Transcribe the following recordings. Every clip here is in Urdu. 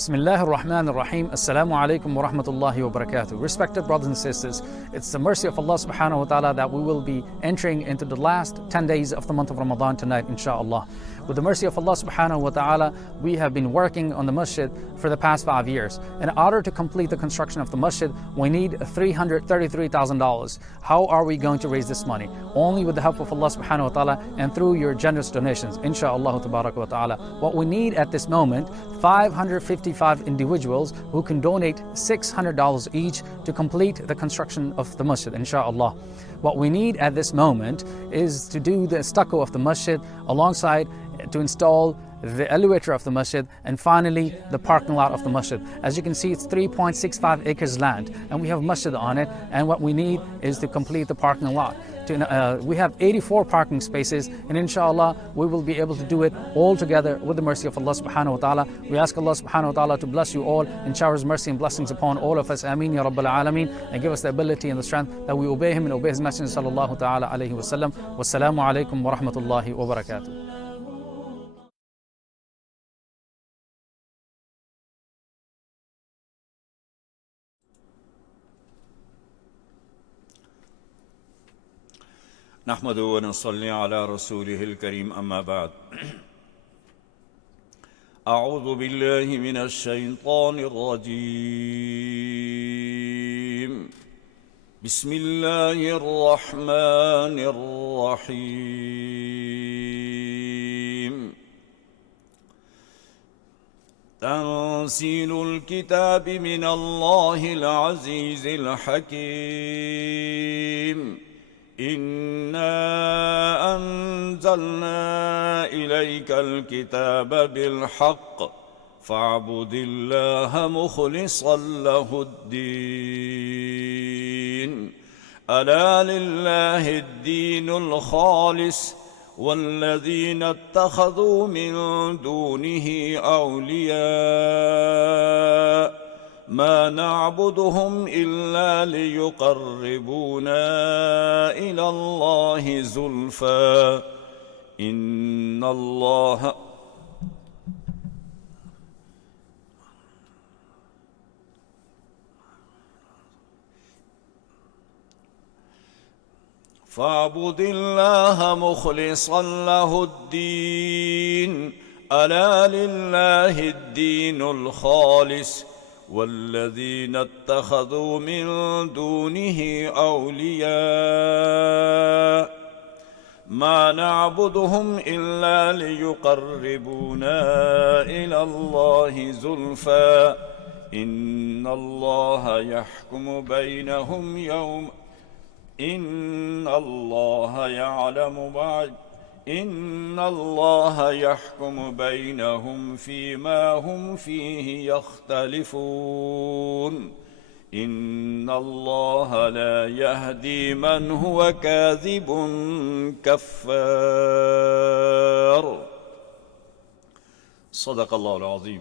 Bismillah ar-Rahman ar-Rahim. Assalamu alaikum wa rahmatullahi wa barakatuh. Respected brothers and sisters, it's the mercy of Allah subhanahu wa ta'ala that we will be entering into the last 10 days of the month of Ramadan tonight, inshallah. With the mercy of Allah subhanahu wa ta'ala, we have been working on the masjid for the past 5 years. In order to complete the construction of the masjid, we need $333,000. How are we going to raise this money? Only with the help of Allah subhanahu wa ta'ala and through your generous donations, inshallah tabarak wa ta'ala. What we need at this moment, 555 individuals who can donate $600 each to complete the construction of the masjid, inshallah. What we need at this moment is to do the stucco of the masjid, alongside to install the elevator of the masjid, and finally the parking lot of the masjid. As you can see, it's 3.65 acres land and we have masjid on it, and what we need is to complete the parking lot. We have 84 parking spaces, and inshallah we will be able to do it all together with the mercy of Allah subhanahu wa ta'ala. We ask Allah subhanahu wa ta'ala to bless you all and shower His mercy and blessings upon all of us. Ameen ya Rabbil Alameen, and give us the ability and the strength that we obey Him and obey His Messenger sallallahu ta'ala alayhi wa sallam. Wassalamu alaikum wa rahmatullahi wa barakatuh. نحمده ونصلي على رسوله الكريم أما بعد أعوذ بالله من الشيطان الرجيم بسم الله الرحمن الرحيم تنزيل الكتاب من الله العزيز الحكيم إنا أنزلنا إليك الكتاب بالحق فاعبد الله مخلصا له الدين ألا لله الدين الخالص والذين اتخذوا من دونه أولياء ما نعبدهم إلا ليقربونا إلى الله زلفى إن الله فاعبد الله مخلصا له الدين ألا لله الدين الخالص والذين اتخذوا من دونه أولياء ما نعبدهم إلا ليقربونا إلى الله زلفى إن الله يحكم بينهم يوم إن الله يحكم بينهم فيما هم فيه يختلفون إن الله لا يهدي من هو كاذب كفار صدق اللہ العظیم.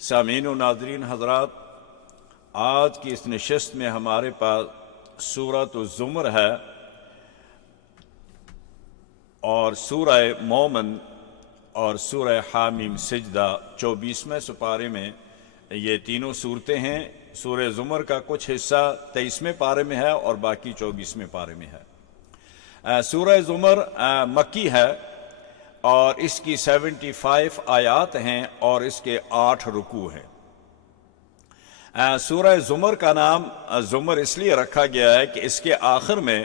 سامعین و ناظرین حضرات، آج کی اس نشست میں ہمارے پاس سورۃ الزمر ہے اور سورہ مومن اور سورہ حامیم سجدہ 24ویں سپارے میں یہ تینوں صورتیں ہیں. سورہ زمر کا کچھ حصہ 23ویں پارے میں ہے اور باقی 24ویں پارے میں ہے. سورہ زمر مکی ہے اور اس کی 75 آیات ہیں اور اس کے 8 رکوع ہیں. سورہ زمر کا نام زمر اس لیے رکھا گیا ہے کہ اس کے آخر میں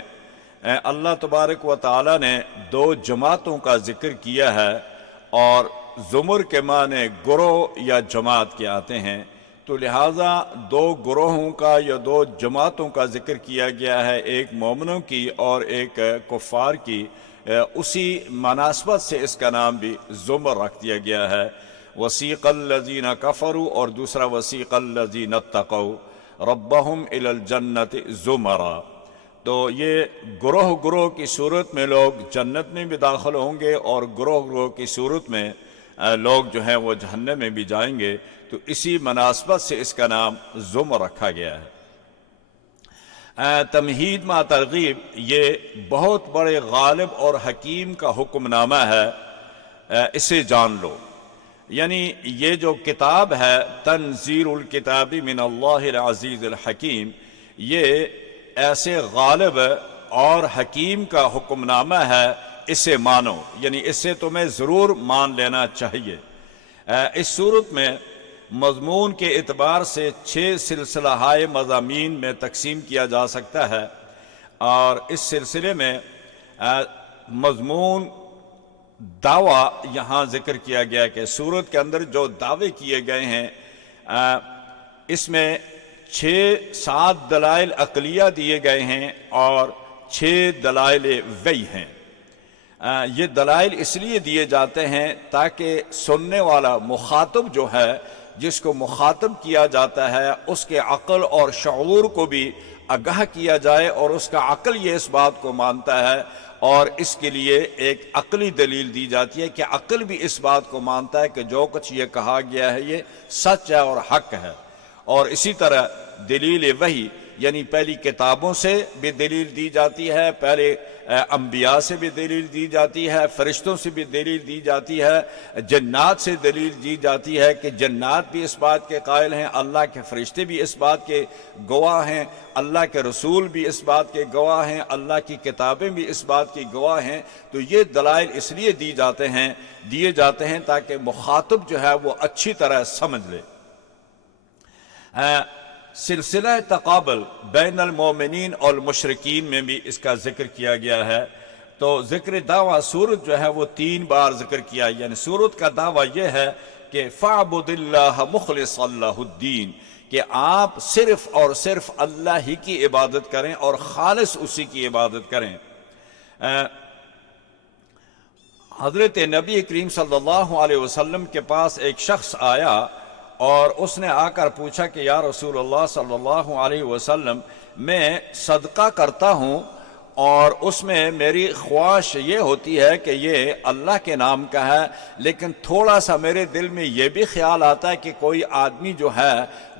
اللہ تبارک و تعالی نے 2 جماعتوں کا ذکر کیا ہے، اور زمر کے معنی گروہ یا جماعت کے آتے ہیں، تو لہٰذا 2 گروہوں کا یا 2 جماعتوں کا ذکر کیا گیا ہے، ایک مومنوں کی اور ایک کفار کی. اسی مناسبت سے اس کا نام بھی زمر رکھ دیا گیا ہے. وسیق الذین کفروا اور دوسرا وسیق الذین اتقوا ربهم الی الجنۃ زمرا. تو یہ گروہ گروہ کی صورت میں لوگ جنت میں بھی داخل ہوں گے اور گروہ گروہ کی صورت میں لوگ جو ہیں وہ جہنم میں بھی جائیں گے. تو اسی مناسبت سے اس کا نام زمر رکھا گیا ہے. تمہید ما ترغیب یہ بہت بڑے غالب اور حکیم کا حکم نامہ ہے، اسے جان لو. یعنی یہ جو کتاب ہے تنزیل الکتاب من اللہ العزیز الحکیم، یہ ایسے غالب اور حکیم کا حکم نامہ ہے، اسے مانو، یعنی اسے تمہیں ضرور مان لینا چاہیے۔ اس صورت میں مضمون کے اعتبار سے 6 سلسلہ ہائے مضامین میں تقسیم کیا جا سکتا ہے، اور اس سلسلے میں مضمون دعویٰ یہاں ذکر کیا گیا کہ سورت کے اندر جو دعوے کیے گئے ہیں اس میں 6-7 دلائل عقلیہ دیے گئے ہیں اور 6 دلائل وحی ہیں۔ یہ دلائل اس لیے دیے جاتے ہیں تاکہ سننے والا مخاطب جو ہے، جس کو مخاطب کیا جاتا ہے، اس کے عقل اور شعور کو بھی آگاہ کیا جائے، اور اس کا عقل یہ اس بات کو مانتا ہے، اور اس کے لیے ایک عقلی دلیل دی جاتی ہے کہ عقل بھی اس بات کو مانتا ہے کہ جو کچھ یہ کہا گیا ہے یہ سچ ہے اور حق ہے۔ اور اسی طرح دلیل وحی یعنی پہلی کتابوں سے بھی دلیل دی جاتی ہے، پہلے انبیاء سے بھی دلیل دی جاتی ہے، فرشتوں سے بھی دلیل دی جاتی ہے، جنات سے دلیل دی جاتی ہے کہ جنات بھی اس بات کے قائل ہیں، اللہ کے فرشتے بھی اس بات کے گواہ ہیں، اللہ کے رسول بھی اس بات کے گواہ ہیں، اللہ کی کتابیں بھی اس بات کی گواہ ہیں۔ تو یہ دلائل اس لیے دیے جاتے ہیں تاکہ مخاطب جو ہے وہ اچھی طرح سمجھ لے۔ سلسلہ تقابل بین المومنین اور المشرکین میں بھی اس کا ذکر کیا گیا ہے۔ تو ذکر دعویٰ سورت جو ہے وہ 3 بار ذکر کیا، یعنی سورت کا دعویٰ یہ ہے کہ فَاعْبُدِ اللَّهَ مُخْلِصًا لَهُ الدِّينَ، کہ آپ صرف اور صرف اللہ ہی کی عبادت کریں اور خالص اسی کی عبادت کریں۔ حضرت نبی کریم صلی اللہ علیہ وسلم کے پاس ایک شخص آیا اور اس نے آ کر پوچھا کہ یا رسول اللہ صلی اللہ علیہ وسلم، میں صدقہ کرتا ہوں اور اس میں میری خواہش یہ ہوتی ہے کہ یہ اللہ کے نام کا ہے، لیکن تھوڑا سا میرے دل میں یہ بھی خیال آتا ہے کہ کوئی آدمی جو ہے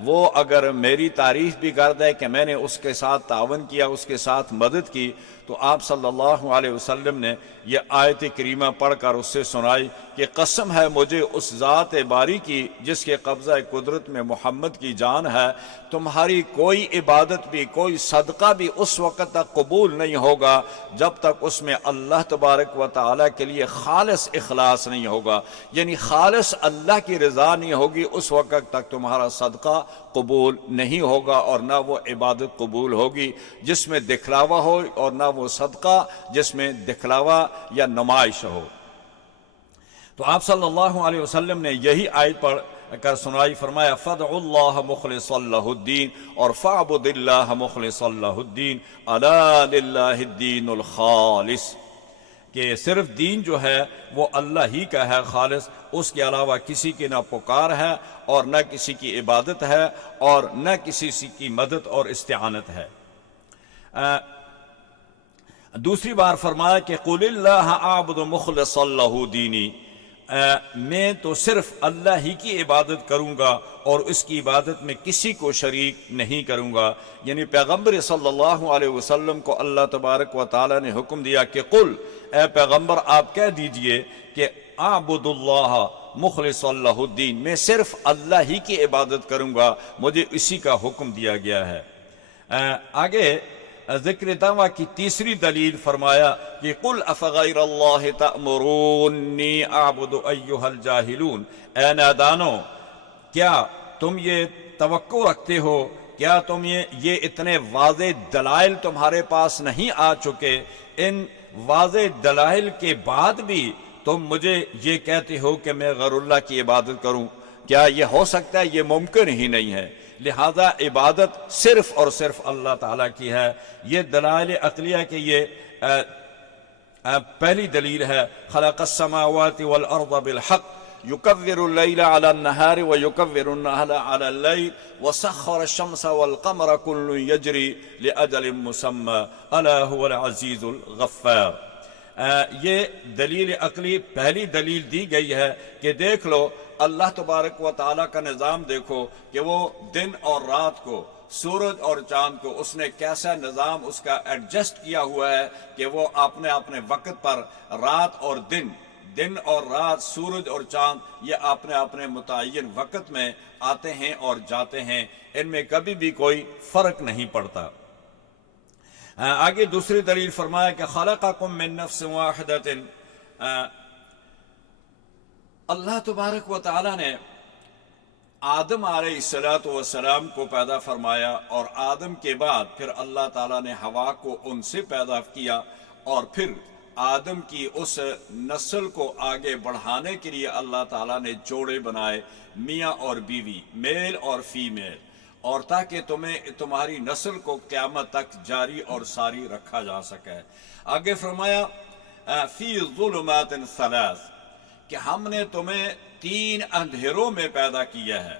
وہ اگر میری تعریف بھی کر دے کہ میں نے اس کے ساتھ تعاون کیا، اس کے ساتھ مدد کی، تو آپ صلی اللہ علیہ وسلم نے یہ آیت کریمہ پڑھ کر اس سے سنائی کہ قسم ہے مجھے اس ذات باری کی جس کے قبضہ قدرت میں محمد کی جان ہے، تمہاری کوئی عبادت بھی، کوئی صدقہ بھی اس وقت تک قبول نہیں ہوگا جب تک اس میں اللہ تبارک و تعالیٰ کے لیے خالص اخلاص نہیں ہوگا، یعنی خالص اللہ کی رضا نہیں ہوگی، اس وقت تک تمہارا صدقہ قبول نہیں ہوگا اور نہ وہ عبادت قبول ہوگی جس میں دکھلاوا ہو، اور نہ وہ صدقہ جس میں دکھلاوا یا نمائش ہو۔ تو آپ صلی اللہ علیہ وسلم نے یہی آیت پڑھ کر سنائی، فرمایا فَادْعُوا اللَّهَ مُخْلِصًا لَهُ الدِّينَ اور فَاعْبُدِ اللَّهَ مُخْلِصًا لَهُ الدِّينَ أَلَا لِلَّهِ الدِّينُ الْخَالِصُ، کہ صرف دین جو ہے وہ اللہ ہی کا ہے خالص، اس کے علاوہ کسی کی نہ پکار ہے اور نہ کسی کی عبادت ہے اور نہ کسی کی مدد اور استعانت ہے۔ دوسری بار فرمایا کہ قُلِ اللَّهَ أَعْبُدُ مُخْلِصًا لَهُ دِينِي، میں تو صرف اللہ ہی کی عبادت کروں گا اور اس کی عبادت میں کسی کو شریک نہیں کروں گا۔ یعنی پیغمبر صلی اللہ علیہ وسلم کو اللہ تبارک و تعالی نے حکم دیا کہ قل، اے پیغمبر آپ کہہ دیجئے کہ اعبد اللہ مخلصا لہ الدین، میں صرف اللہ ہی کی عبادت کروں گا، مجھے اسی کا حکم دیا گیا ہے۔ آگے ذکر دعویٰ کی تیسری دلیل فرمایا کہ قل افغیر اللہ تأمرونی اعبد ایہا الجاہلون، اے نادانو کیا تم یہ توقع رکھتے ہو، کیا تم یہ اتنے واضح دلائل تمہارے پاس نہیں آ چکے، ان واضح دلائل کے بعد بھی تم مجھے یہ کہتے ہو کہ میں غیر اللہ کی عبادت کروں؟ کیا یہ ہو سکتا ہے؟ یہ ممکن ہی نہیں ہے۔ لہذا عبادت صرف اور صرف اللہ تعالیٰ کی ہے۔ یہ دلائل عقلیہ کہ یہ پہلی دلیل ہے، خلق السماوات والارض بالحق یکور اللیل علی النہار ویکور النہار علی اللیل وسخر الشمس والقمر کل یجری لأجل مسمى الا هو العزیز الغفار۔ یہ دلیل عقلی پہلی دلیل دی گئی ہے کہ دیکھ لو اللہ تبارک و تعالیٰ کا نظام، دیکھو کہ وہ دن اور رات کو، سورج اور چاند کو اس نے کیسا نظام اس کا ایڈجسٹ کیا ہوا ہے کہ وہ اپنے اپنے وقت پر رات اور دن دن اور رات، سورج اور چاند یہ اپنے اپنے متعین وقت میں آتے ہیں اور جاتے ہیں، ان میں کبھی بھی کوئی فرق نہیں پڑتا۔ آگے دوسری دلیل فرمایا کہ خلقکم من نفس واحدۃ، اللہ تبارک و تعالی نے آدم علیہ السلام کو پیدا فرمایا، اور آدم کے بعد پھر اللہ تعالیٰ نے حوا کو ان سے پیدا کیا، اور پھر آدم کی اس نسل کو آگے بڑھانے کے لیے اللہ تعالیٰ نے جوڑے بنائے، میاں اور بیوی، میل اور فیمیل، اور تاکہ تمہاری نسل کو قیامت تک جاری اور ساری رکھا جا سکے۔ آگے فرمایا فی ظلمات ثلاث، کہ ہم نے تمہیں 3 اندھیروں میں پیدا کیا ہے،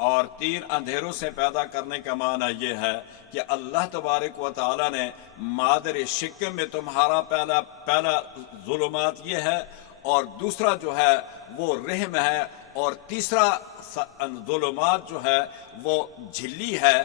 اور 3 اندھیروں سے پیدا کرنے کا معنی یہ ہے کہ اللہ تبارک و تعالی نے مادر شکم میں تمہارا پہلا ظلمات یہ ہے، اور دوسرا جو ہے وہ رحم ہے، اور تیسرا ظلمات جو ہے وہ جھلی ہے،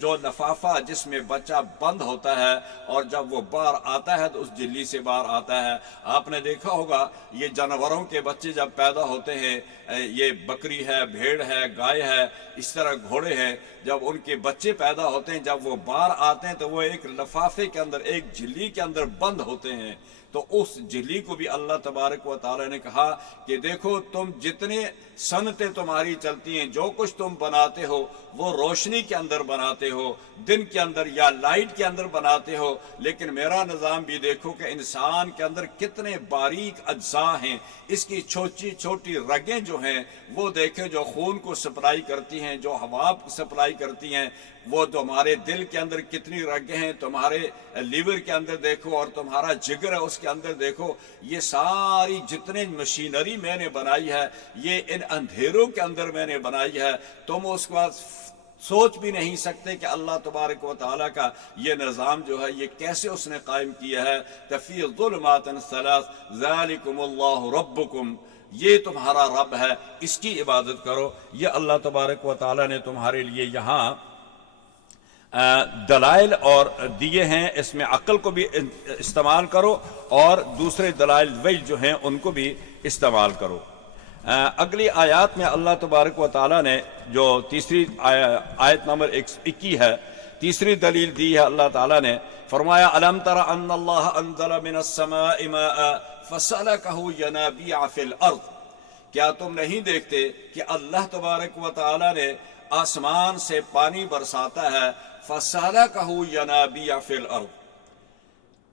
جو لفافہ جس میں بچہ بند ہوتا ہے، اور جب وہ باہر آتا ہے تو اس جھلی سے باہر آتا ہے۔ آپ نے دیکھا ہوگا یہ جانوروں کے بچے جب پیدا ہوتے ہیں، یہ بکری ہے، بھیڑ ہے، گائے ہے، اس طرح گھوڑے ہیں، جب ان کے بچے پیدا ہوتے ہیں، جب وہ باہر آتے ہیں تو وہ ایک لفافے کے اندر، ایک جھلی کے اندر بند ہوتے ہیں۔ تو اس جھلی کو بھی اللہ تبارک و تعالی نے کہا کہ دیکھو تم جتنے صنعتیں تمہاری چلتی ہیں، جو کچھ تم بناتے ہو وہ روشنی کے اندر بناتے ہو، دن کے اندر یا لائٹ کے اندر بناتے ہو، لیکن میرا نظام بھی دیکھو کہ انسان کے اندر کتنے باریک اجزاء ہیں، اس کی چھوٹی چھوٹی رگیں جو ہیں وہ دیکھے، جو خون کو سپلائی کرتی ہیں، جو ہوا کو سپلائی کرتی ہیں، وہ تمہارے دل کے اندر کتنی رگیں ہیں، تمہارے لیور کے اندر دیکھو، اور تمہارا جگر ہے اس کے اندر دیکھو، یہ ساری جتنے مشینری میں نے بنائی ہے یہ ان اندھیروں کے اندر میں نے بنائی ہے۔ تم اس کو سوچ بھی نہیں سکتے کہ اللہ تبارک و تعالیٰ کا یہ نظام جو ہے یہ کیسے اس نے قائم کیا ہے۔ فی ظلمات ثلاث ذالکم اللہ ربکم، یہ تمہارا رب ہے، اس کی عبادت کرو۔ یہ اللہ تبارک و تعالیٰ نے تمہارے لیے یہاں دلائل اور دیے ہیں، اس میں عقل کو بھی استعمال کرو اور دوسرے دلائل وحی جو ہیں ان کو بھی استعمال کرو۔ اگلی آیات میں اللہ تبارک و تعالیٰ نے جو تیسری آیت نمبر 21 ہے، تیسری دلیل دی ہے، اللہ تعالیٰ نے فرمایا الم تر ان اللہ انزل من السماء ماء فسلکہ ینابیع فی الارض، کیا تم نہیں دیکھتے کہ اللہ تبارک و تعالیٰ نے آسمان سے پانی برساتا ہے، فسلکہ ینابیع فی الارض،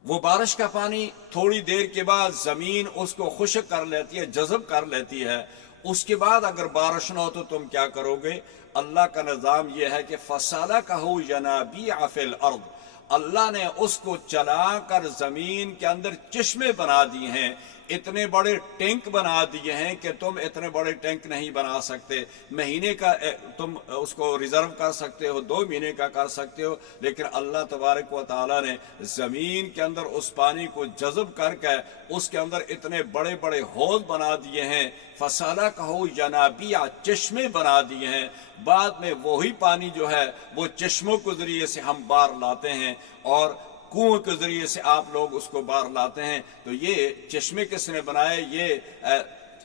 وہ بارش کا پانی تھوڑی دیر کے بعد زمین اس کو خشک کر لیتی ہے، جذب کر لیتی ہے، اس کے بعد اگر بارش نہ ہو تو تم کیا کرو گے؟ اللہ کا نظام یہ ہے کہ فَسَلَكَهُ يَنَابِيعَ فِي الْأَرْضِ، اللہ نے اس کو چلا کر زمین کے اندر چشمے بنا دیے ہیں، اتنے بڑے ٹینک بنا دیے ہیں کہ تم اتنے بڑے ٹینک نہیں بنا سکتے، مہینے کا تم اس کو ریزرو کر سکتے ہو، 2 مہینے کا کر سکتے ہو، لیکن اللہ تبارک و تعالیٰ نے زمین کے اندر اس پانی کو جذب کر کے اس کے اندر اتنے بڑے بڑے حوض بنا دیے ہیں، فَسَلَكَهُ يَنَابِيعَ، چشمے بنا دیے ہیں، بعد میں وہی پانی جو ہے وہ چشموں کے ذریعے سے ہم باہر لاتے ہیں، اور کنویں کے ذریعے سے آپ لوگ اس کو باہر لاتے ہیں۔ تو یہ چشمے کس نے بنائے، یہ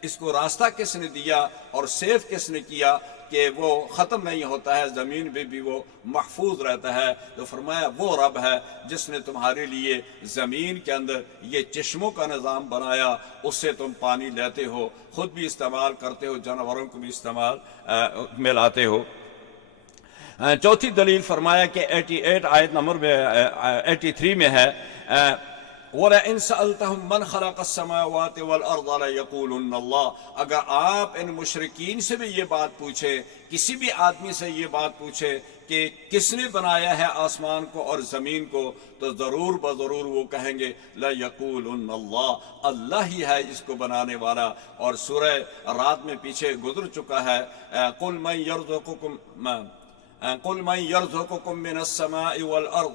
اس کو راستہ کس نے دیا اور سیف کس نے کیا کہ وہ ختم نہیں ہوتا ہے، زمین میں بھی وہ محفوظ رہتا ہے؟ تو فرمایا وہ رب ہے جس نے تمہارے لیے زمین کے اندر یہ چشموں کا نظام بنایا، اس سے تم پانی لیتے ہو، خود بھی استعمال کرتے ہو، جانوروں کو بھی استعمال میں لاتے ہو۔ چوتھی دلیل فرمایا کہ 88 آیت نمبر میں 83 میں ہے وَلَئِن سَأَلْتَهُمْ مَنْ خَلَقَ السَّمَاوَاتِ وَالْأَرْضَ لَيَقُولُنَّ اللَّهُ، اگر آپ ان مشرکین سے بھی یہ بات پوچھے، کسی بھی آدمی سے یہ بات پوچھے کہ کس نے بنایا ہے آسمان کو اور زمین کو، تو ضرور بضرور وہ کہیں گے لَيَقُولُنَّ اللَّهُ، اللہ ہی ہے اس کو بنانے والا۔ اور سورہ رات میں پیچھے گزر چکا ہے قُلْ مَنْ يَرْزُقُكُم مِّنَ السَّمَاءِ وَالْأَرْضِ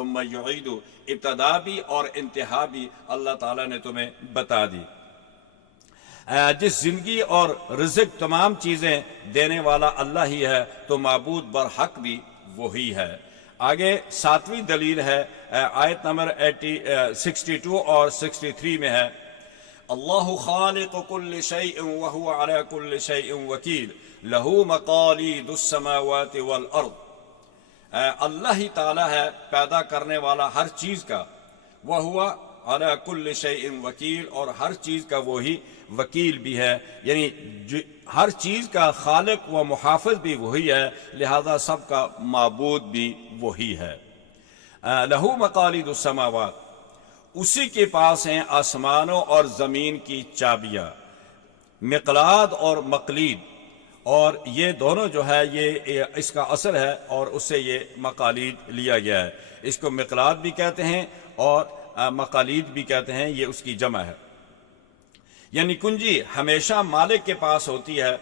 ثم يعيد، ابتدا بھی اور انتہا بھی اللہ تعالیٰ نے تمہیں بتا دی۔ جس زندگی اور رزق تمام چیزیں دینے والا اللہ ہی ہے تو معبود برحق بھی وہی ہے۔ آگے 7ویں دلیل ہے، آیت نمبر 62 اور 63 میں ہے، اللہ خالق کل شیء وہو علی کل شیء وکیل لہ مقالید السماوات والارض۔ اللہ ہی تعالیٰ ہے پیدا کرنے والا ہر چیز کا، وہو علی کل شیء وکیل، اور ہر چیز کا وہی وکیل بھی ہے، یعنی ہر چیز کا خالق و محافظ بھی وہی ہے، لہذا سب کا معبود بھی وہی ہے۔ لہو مقالید السماوات، اسی کے پاس ہیں آسمانوں اور زمین کی چابیاں، مقلاد اور مقلید، اور یہ دونوں جو ہے یہ اس کا اصل ہے اور اس سے یہ مقالید لیا گیا ہے۔ اس کو مقلاد بھی کہتے ہیں اور مقالید بھی کہتے ہیں، یہ اس کی جمع ہے۔ یعنی کنجی ہمیشہ مالک کے پاس ہوتی ہے،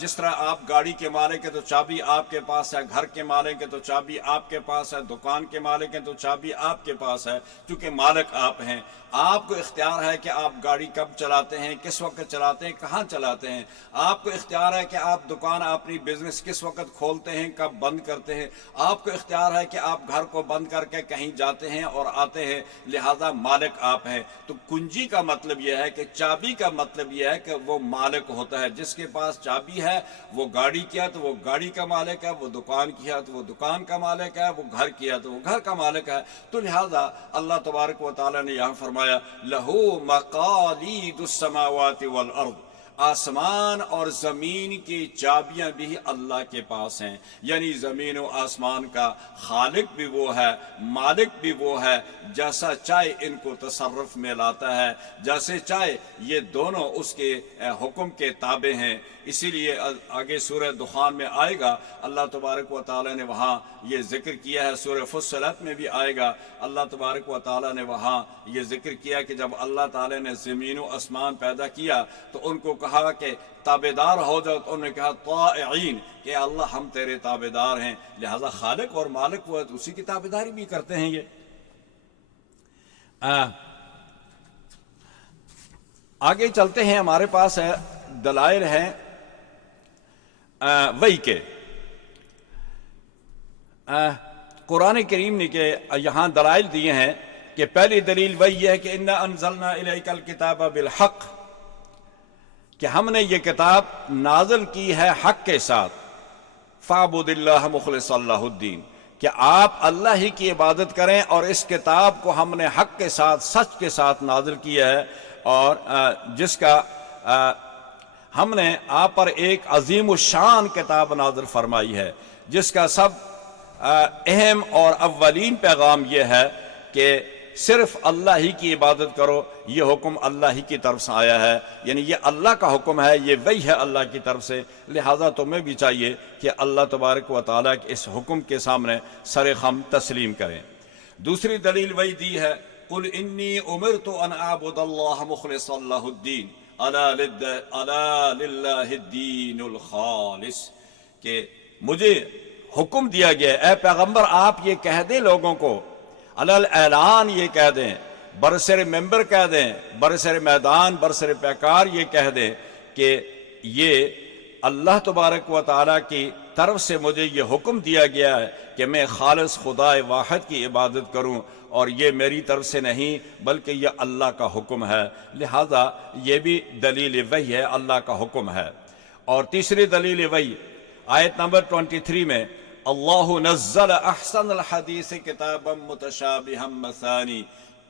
جس طرح آپ گاڑی کے مالک ہیں تو چابی آپ کے پاس ہے، گھر کے مالک ہیں تو چابی آپ کے پاس ہے، دکان کے مالک ہیں تو چابی آپ کے پاس ہے، کیونکہ مالک آپ ہیں۔ آپ کو اختیار ہے کہ آپ گاڑی کب چلاتے ہیں، کس وقت چلاتے ہیں، کہاں چلاتے ہیں۔ آپ کو اختیار ہے کہ آپ دکان اپنی بزنس کس وقت کھولتے ہیں، کب بند کرتے ہیں۔ آپ کو اختیار ہے کہ آپ گھر کو بند کر کے کہیں جاتے ہیں اور آتے ہیں، لہذا مالک آپ ہیں۔ تو کنجی کا مطلب یہ ہے کہ چابی کا مطلب یہ ہے کہ وہ مالک ہوتا ہے، جس کے پاس چابی ہے وہ گاڑی کی ہے تو وہ گاڑی کا مالک ہے، وہ دکان کی ہے تو وہ دکان کا مالک ہے، وہ گھر کی ہے تو وہ گھر کا مالک ہے۔ تو لہذا اللہ تبارک و تعالیٰ نے یہاں فرمایا لہو مقالید السماوات والارض، آسمان اور زمین کی چابیاں بھی اللہ کے پاس ہیں، یعنی زمین و آسمان کا خالق بھی وہ ہے، مالک بھی وہ ہے، جیسا چاہے ان کو تصرف میں لاتا ہے، جیسے چاہے یہ دونوں اس کے حکم کے تابع ہیں۔ اسی لیے آگے سورہ دخان میں آئے گا، اللہ تبارک و تعالیٰ نے وہاں یہ ذکر کیا ہے، سورہ فصلت میں بھی آئے گا، اللہ تبارک و تعالیٰ نے وہاں یہ ذکر کیا کہ جب اللہ تعالیٰ نے زمین و آسمان پیدا کیا تو ان کو کہا کہ تابعدار ہو جاؤ، تو انہوں نے کہا طائعین، کہ اللہ ہم تیرے تابعدار ہیں، لہذا خالق اور مالک وہ ہے تو اسی کی تابعداری بھی کرتے ہیں۔ یہ آگے چلتے ہیں، ہمارے پاس ہے دلائل ہیں وحی کے۔ قرآن کریم نے کہ یہاں دلائل دیے ہیں کہ پہلی دلیل وہی ہے کہ انا انزلنا الیک الکتاب بالحق، کہ ہم نے یہ کتاب نازل کی ہے حق کے ساتھ، فاعبد اللہ مخلص اللہ الدین، کہ آپ اللہ ہی کی عبادت کریں، اور اس کتاب کو ہم نے حق کے ساتھ، سچ کے ساتھ نازل کیا ہے، اور جس کا ہم نے آپ پر ایک عظیم الشان کتاب نازل فرمائی ہے، جس کا سب اہم اور اولین پیغام یہ ہے کہ صرف اللہ ہی کی عبادت کرو، یہ حکم اللہ ہی کی طرف سے آیا ہے، یعنی یہ اللہ کا حکم ہے، یہ وحی ہے اللہ کی طرف سے، لہذا تمہیں بھی چاہیے کہ اللہ تبارک و تعالیٰ کے اس حکم کے سامنے سر خم تسلیم کریں۔ دوسری دلیل وہی دی ہے، قل انی امرت ان اعبد اللہ مخلص اللہ الدین الا للہ الدین الخالص، کہ مجھے حکم دیا گیا ہے، اے پیغمبر آپ یہ کہہ دیں لوگوں کو، علل اعلان یہ کہہ دیں، برسر ممبر کہہ دیں، برسر میدان، برسر پیکار یہ کہہ دیں کہ یہ اللہ تبارک و تعالیٰ کی طرف سے مجھے یہ حکم دیا گیا ہے کہ میں خالص خدا واحد کی عبادت کروں، اور یہ میری طرف سے نہیں بلکہ یہ اللہ کا حکم ہے، لہذا یہ بھی دلیل وحی ہے، اللہ کا حکم ہے۔ اور تیسری دلیل وحی آیت نمبر 23 میں، اللہ نزل احسن الحدیث کتابا متشابہا مثانی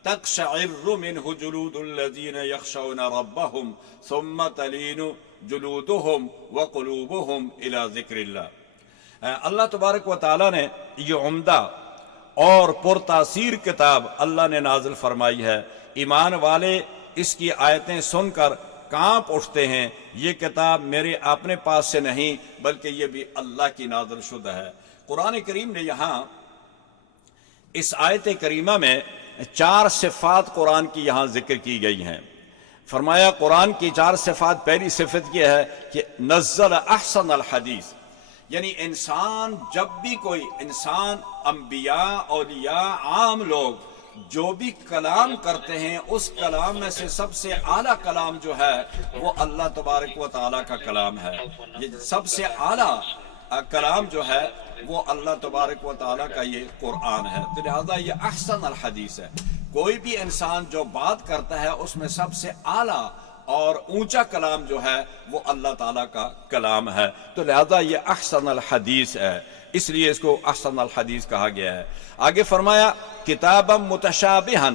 تقشعر منہ جلود الذین یخشون ربهم ثم تلین جلودهم وقلوبهم الى ذکر اللہ۔ اللہ تبارک و تعالیٰ نے یہ عمدہ اور پرتاثیر کتاب اللہ نے نازل فرمائی ہے، ایمان والے اس کی آیتیں سن کر کانپ اٹھتے ہیں، یہ کتاب میرے اپنے پاس سے نہیں بلکہ یہ بھی اللہ کی نازل شدہ ہے۔ قرآن کریم نے یہاں اس آیت کریمہ میں 4 صفات قرآن کی یہاں ذکر کی گئی ہیں۔ فرمایا قرآن کی 4 صفات، پہلی صفت یہ ہے کہ نزل احسن الحدیث، یعنی انسان جب بھی کوئی انسان، انبیاء، اولیاء، عام لوگ جو بھی کلام کرتے ہیں، اس کلام میں سے سب سے اعلیٰ کلام جو ہے وہ اللہ تبارک و تعالیٰ کا کلام ہے۔ یہ سب سے اعلیٰ کلام جو ہے وہ اللہ تبارک و تعالیٰ کا یہ قرآن ہے، تو لہذا یہ احسن الحدیث ہے۔ کوئی بھی انسان جو بات کرتا ہے اس میں سب سے اعلیٰ اور اونچا کلام جو ہے وہ اللہ تعالیٰ کا کلام ہے، تو لہذا یہ احسن الحدیث ہے، اس لیے اس کو احسن الحدیث کہا گیا ہے۔ آگے فرمایا کتابا متشابہا،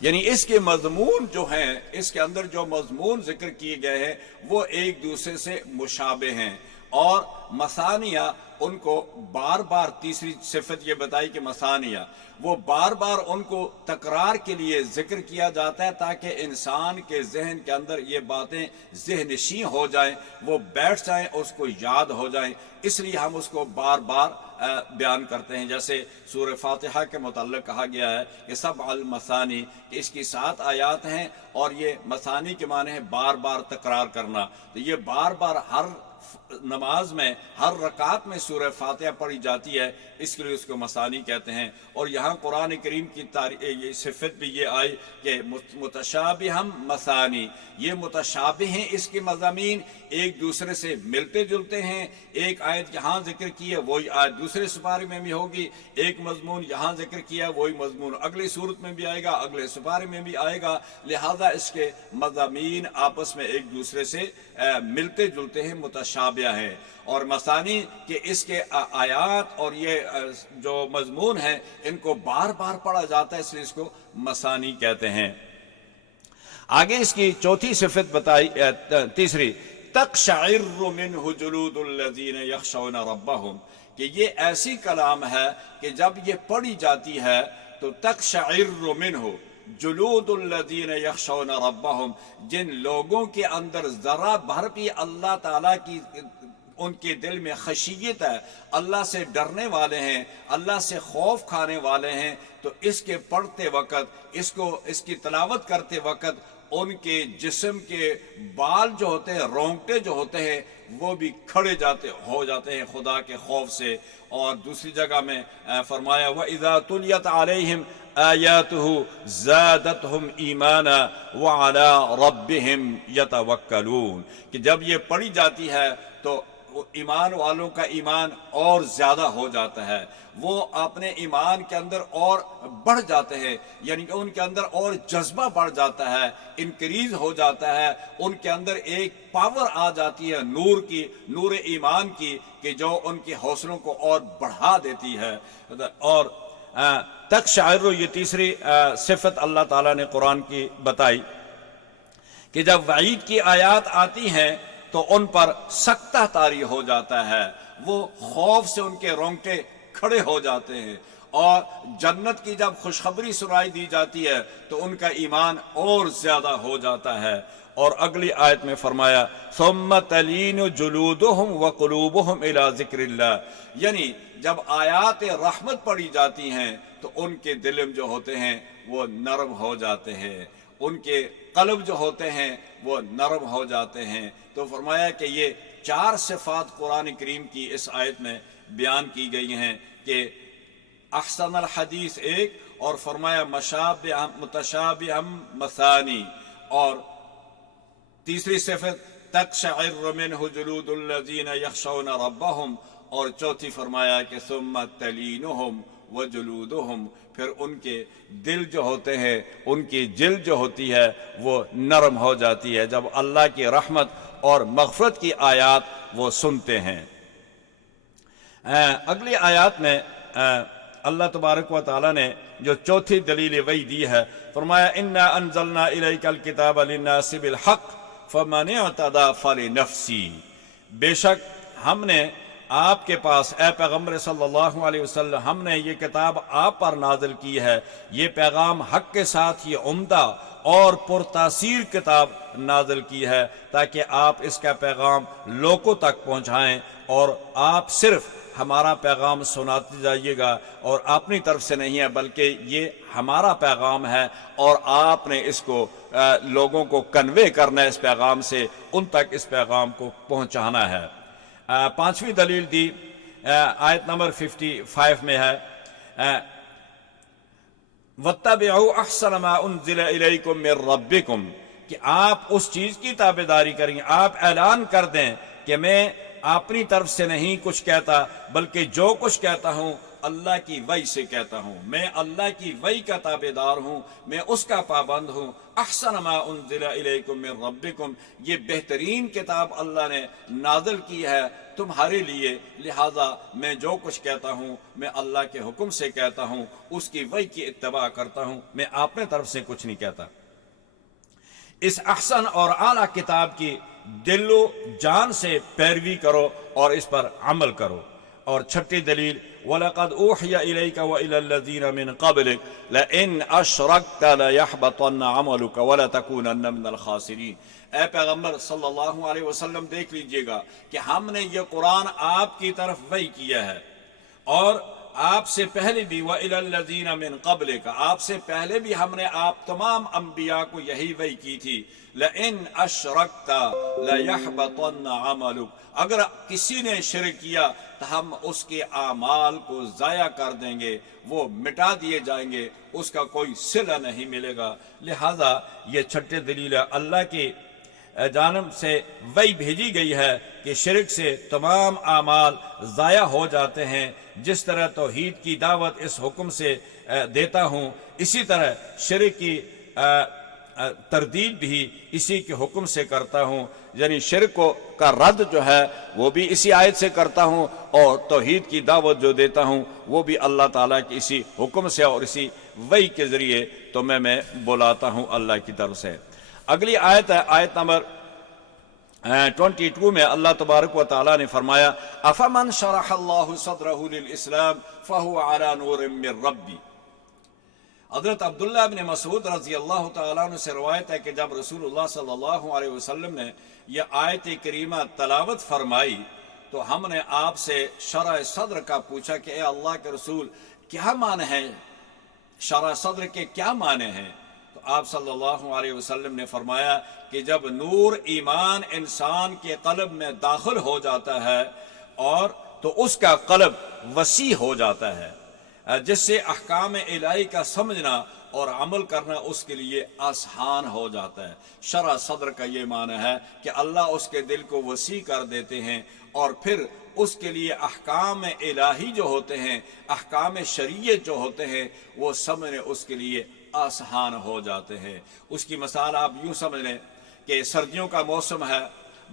یعنی اس کے مضمون جو ہیں، اس کے اندر جو مضمون ذکر کیے گئے ہیں وہ ایک دوسرے سے مشابہ ہیں، اور مثانیہ ان کو بار بار، تیسری صفت یہ بتائی کہ مثانیہ وہ بار بار ان کو تکرار کے لیے ذکر کیا جاتا ہے تاکہ انسان کے ذہن کے اندر یہ باتیں ذہن نشین ہو جائیں، وہ بیٹھ جائیں، اس کو یاد ہو جائیں، اس لیے ہم اس کو بار بار بیان کرتے ہیں۔ جیسے سورہ فاتحہ کے متعلق کہا گیا ہے کہ سبع المثانی، کہ اس کی 7 آیات ہیں، اور یہ مثانی کے معنی ہے بار بار تکرار کرنا، تو یہ بار بار ہر نماز میں، ہر رکعت میں سورہ فاتحہ پڑھی جاتی ہے، اس کے لیے اس کو مثانی کہتے ہیں۔ اور یہاں قرآن کریم کی یہ صفت بھی یہ آئی کہ متشابہم مثانی، یہ متشابہ ہیں، اس کے مضامین ایک دوسرے سے ملتے جلتے ہیں، ایک آیت یہاں ذکر کی ہے وہی آیت دوسرے سپارے میں بھی ہوگی، ایک مضمون یہاں ذکر کیا وہی مضمون اگلی صورت میں بھی آئے گا، اگلے سپارے میں بھی آئے گا، لہذا اس کے مضامین آپس میں ایک دوسرے سے ملتے جلتے ہیں، متشابہ ہیں۔ اور مثانی کہ اس کے آیات اور یہ جو مضمون ہیں ان کو بار بار پڑھا جاتا ہے، اس لیے اس کو مثانی کہتے ہیں۔ آگے اس کی چوتھی صفت بتائی، تیسری، تقشعر منہ جلود الذین یخشون ربہم، کہ یہ ایسی کلام ہے کہ جب یہ پڑھی جاتی ہے تو تقشعر منہ جلود الذین یخشون ربہم، جن لوگوں کے اندر ذرا بھر بھی اللہ تعالیٰ کی ان کے دل میں خشیت ہے، اللہ سے ڈرنے والے ہیں، اللہ سے خوف کھانے والے ہیں، تو اس کے پڑھتے وقت، اس کی تلاوت کرتے وقت ان کے جسم کے بال جو ہوتے ہیں، رونگٹے جو ہوتے ہیں، وہ بھی کھڑے ہو جاتے ہیں خدا کے خوف سے۔ اور دوسری جگہ میں فرمایا وَإِذَا تُلِيَتْ عَلَيْهِمْ آيَاتُهُ زَادَتْهُمْ إِيمَانًا وَعَلَىٰ رَبِّهِمْ يَتَوَكَّلُونَ، کہ جب یہ پڑھی جاتی ہے تو ایمان والوں کا ایمان اور زیادہ ہو جاتا ہے، وہ اپنے ایمان کے اندر اور بڑھ جاتے ہیں، یعنی کہ ان کے اندر اور جذبہ بڑھ جاتا ہے، انکریز ہو جاتا ہے، ان کے اندر ایک پاور آ جاتی ہے نور کی، نور ایمان کی، کہ جو ان کے حوصلوں کو اور بڑھا دیتی ہے۔ اور تقشعر، یہ تیسری صفت اللہ تعالیٰ نے قرآن کی بتائی کہ جب وعید کی آیات آتی ہیں تو ان پر سکتہ طاری ہو جاتا ہے، وہ خوف سے ان کے رونگٹے کھڑے ہو جاتے ہیں، اور جنت کی جب خوشخبری سنائی دی جاتی ہے تو ان کا ایمان اور زیادہ ہو جاتا ہے۔ اور اگلی آیت میں فرمایا ثم تلین جلودہم وقلوبہم الی ذکر اللہ، یعنی جب آیات رحمت پڑھی جاتی ہیں تو ان کے دل جو ہوتے ہیں وہ نرم ہو جاتے ہیں، ان کے قلب جو ہوتے ہیں وہ نرم ہو جاتے ہیں۔ تو فرمایا کہ یہ 4 صفات قرآن کریم کی اس آیت میں بیان کی گئی ہیں کہ احسن الحدیث ایک، اور فرمایا متشابہم مثانی، اور تیسری صفت تقشعر منہ جلود الذین یخشون ربہم، اور چوتھی فرمایا کہ ثم تلینہم وجلودہم، پھر ان کے دل جو ہوتے ہیں، ان کی جلد جو ہوتی ہے وہ نرم ہو جاتی ہے جب اللہ کی رحمت اور مغفرت کی آیات وہ سنتے ہیں۔ اگلی آیات میں اللہ تبارک و تعالیٰ نے جو چوتھی دلیل وہی دی ہے، فرمایا انا انزلنا الیک الکتاب للناس بالحق فمن اعتدی فلنفسی، بے شک ہم نے آپ کے پاس، اے پیغمبر صلی اللہ علیہ وسلم، ہم نے یہ کتاب آپ پر نازل کی ہے، یہ پیغام حق کے ساتھ یہ عمدہ اور پرتاثیر کتاب نازل کی ہے تاکہ آپ اس کا پیغام لوگوں تک پہنچائیں، اور آپ صرف ہمارا پیغام سناتے جائیے گا، اور اپنی طرف سے نہیں ہے بلکہ یہ ہمارا پیغام ہے، اور آپ نے اس کو لوگوں کو کنوے کرنا ہے، اس پیغام سے ان تک اس پیغام کو پہنچانا ہے۔ پانچویں دلیل دی آیت نمبر 55 میں ہے وَاتَّبِعُوا أَحْسَنَ مَا أُنزِلَ إِلَيْكُم مِّن رَّبِّكُم کہ آپ اس چیز کی تابعداری کریں، آپ اعلان کر دیں کہ میں اپنی طرف سے نہیں کچھ کہتا بلکہ جو کچھ کہتا ہوں اللہ کی وحی سے کہتا ہوں، میں اللہ کی وحی کا تابعدار ہوں، میں اس کا پابند ہوں۔ احسن ما انزل الیکم من ربکم، یہ بہترین کتاب اللہ نے نازل کی ہے تمہارے لیے، لہذا میں جو کچھ کہتا ہوں میں اللہ کے حکم سے کہتا ہوں، اس کی وحی کی اتباع کرتا ہوں، میں اپنے طرف سے کچھ نہیں کہتا۔ اس احسن اور اعلیٰ کتاب کی دل و جان سے پیروی کرو اور اس پر عمل کرو۔ اور چھٹی دلیل وَلَقَدْ أُوحِيَ إِلَيْكَ وَإِلَى الَّذِينَ مِن قَبْلِكَ لَئِنْ أَشْرَكْتَ لَيَحْبَطَنَّ عَمَلُكَ وَلَتَكُونَنَّ مِنَ الْخَاسِرِينَ۔ اے پیغمبر صلی اللہ علیہ وسلم دیکھ لیجئے گا کہ ہم نے یہ قرآن آپ کی طرف وحی کیا ہے، اور آپ سے پہلے بھی وَإِلَى الَّذِينَ مِن قَبْلِكَ آپ سے پہلے بھی ہم نے آپ تمام انبیاء کو یہی وحی کی تھی، لَإِنْ أَشْرَكْتَ لَيَحْبَطَنَّ عَمَلُكَ اگر کسی نے شرک کیا تو ہم اس کے اعمال کو ضائع کر دیں گے، وہ مٹا دیے جائیں گے، اس کا کوئی صلہ نہیں ملے گا۔ لہذا یہ چھٹے دلیل اللہ کی جانب سے وحی بھیجی گئی ہے کہ شرک سے تمام اعمال ضائع ہو جاتے ہیں۔ جس طرح توحید کی دعوت اس حکم سے دیتا ہوں، اسی طرح شرک کی تردید بھی اسی کے حکم سے کرتا ہوں، یعنی شرک کا رد جو ہے وہ بھی اسی آیت سے کرتا ہوں، اور توحید کی دعوت جو دیتا ہوں وہ بھی اللہ تعالیٰ کی اسی حکم سے اور اسی وحی کے ذریعے میں بلاتا ہوں اللہ کی طرف سے۔ اگلی آیت ہے آیت نمبر 22 میں اللہ تبارک و تعالیٰ نے فرمایا افمن شرح اللہ صدرہ للاسلام فہو علی نور من ربی۔ حضرت عبداللہ بن مسعود رضی اللہ تعالیٰ عنہ سے روایت ہے کہ جب رسول اللہ صلی اللہ علیہ وسلم نے یہ آیت کریمہ تلاوت فرمائی تو ہم نے آپ سے شرح صدر کا پوچھا کہ اے اللہ کے رسول کیا معنی ہے، شرح صدر کے کیا معنی ہیں؟ تو آپ صلی اللہ علیہ وسلم نے فرمایا کہ جب نور ایمان انسان کے قلب میں داخل ہو جاتا ہے اور تو اس کا قلب وسیع ہو جاتا ہے، جس سے احکام الہی کا سمجھنا اور عمل کرنا اس کے لیے آسان ہو جاتا ہے۔ شرح صدر کا یہ معنی ہے کہ اللہ اس کے دل کو وسیع کر دیتے ہیں، اور پھر اس کے لیے احکام الہی جو ہوتے ہیں، احکام شریعت جو ہوتے ہیں، وہ سمجھنے اس کے لیے آسان ہو جاتے ہیں۔ اس کی مثال آپ یوں سمجھ لیں کہ سردیوں کا موسم ہے،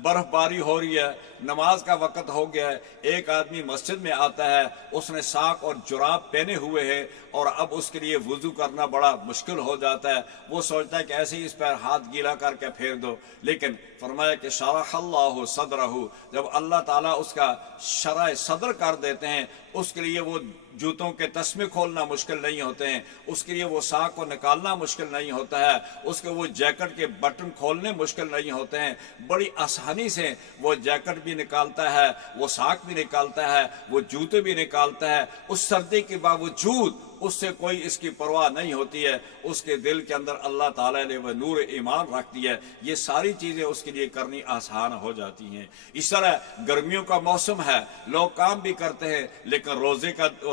برف باری ہو رہی ہے، نماز کا وقت ہو گیا ہے، ایک آدمی مسجد میں آتا ہے، اس نے ساک اور جراب پہنے ہوئے ہیں اور اب اس کے لیے وضو کرنا بڑا مشکل ہو جاتا ہے، وہ سوچتا ہے کہ ایسے ہی اس پر ہاتھ گیلا کر کے پھیر دو، لیکن فرمایا کہ شرح اللہ صدرہ، جب اللہ تعالیٰ اس کا شرح صدر کر دیتے ہیں، اس کے لیے وہ جوتوں کے تسمے کھولنا مشکل نہیں ہوتے ہیں، اس کے لیے وہ ساک کو نکالنا مشکل نہیں ہوتا ہے، اس کے وہ جیکٹ کے بٹن کھولنے مشکل نہیں ہوتے ہیں، بڑی آسانی سے وہ جیکٹ بھی نکالتا ہے، وہ ساک بھی نکالتا ہے، وہ جوتے بھی نکالتا ہے، اس سردی کے باوجود اس سے کوئی اس کی پرواہ نہیں ہوتی ہے، اس کے دل کے اندر اللہ تعالیٰ نے وہ نور ایمان رکھ دیا ہے، یہ ساری چیزیں اس کے لیے کرنی آسان ہو جاتی ہیں۔ اس طرح گرمیوں کا موسم ہے، لوگ کام بھی کرتے ہیں لیکن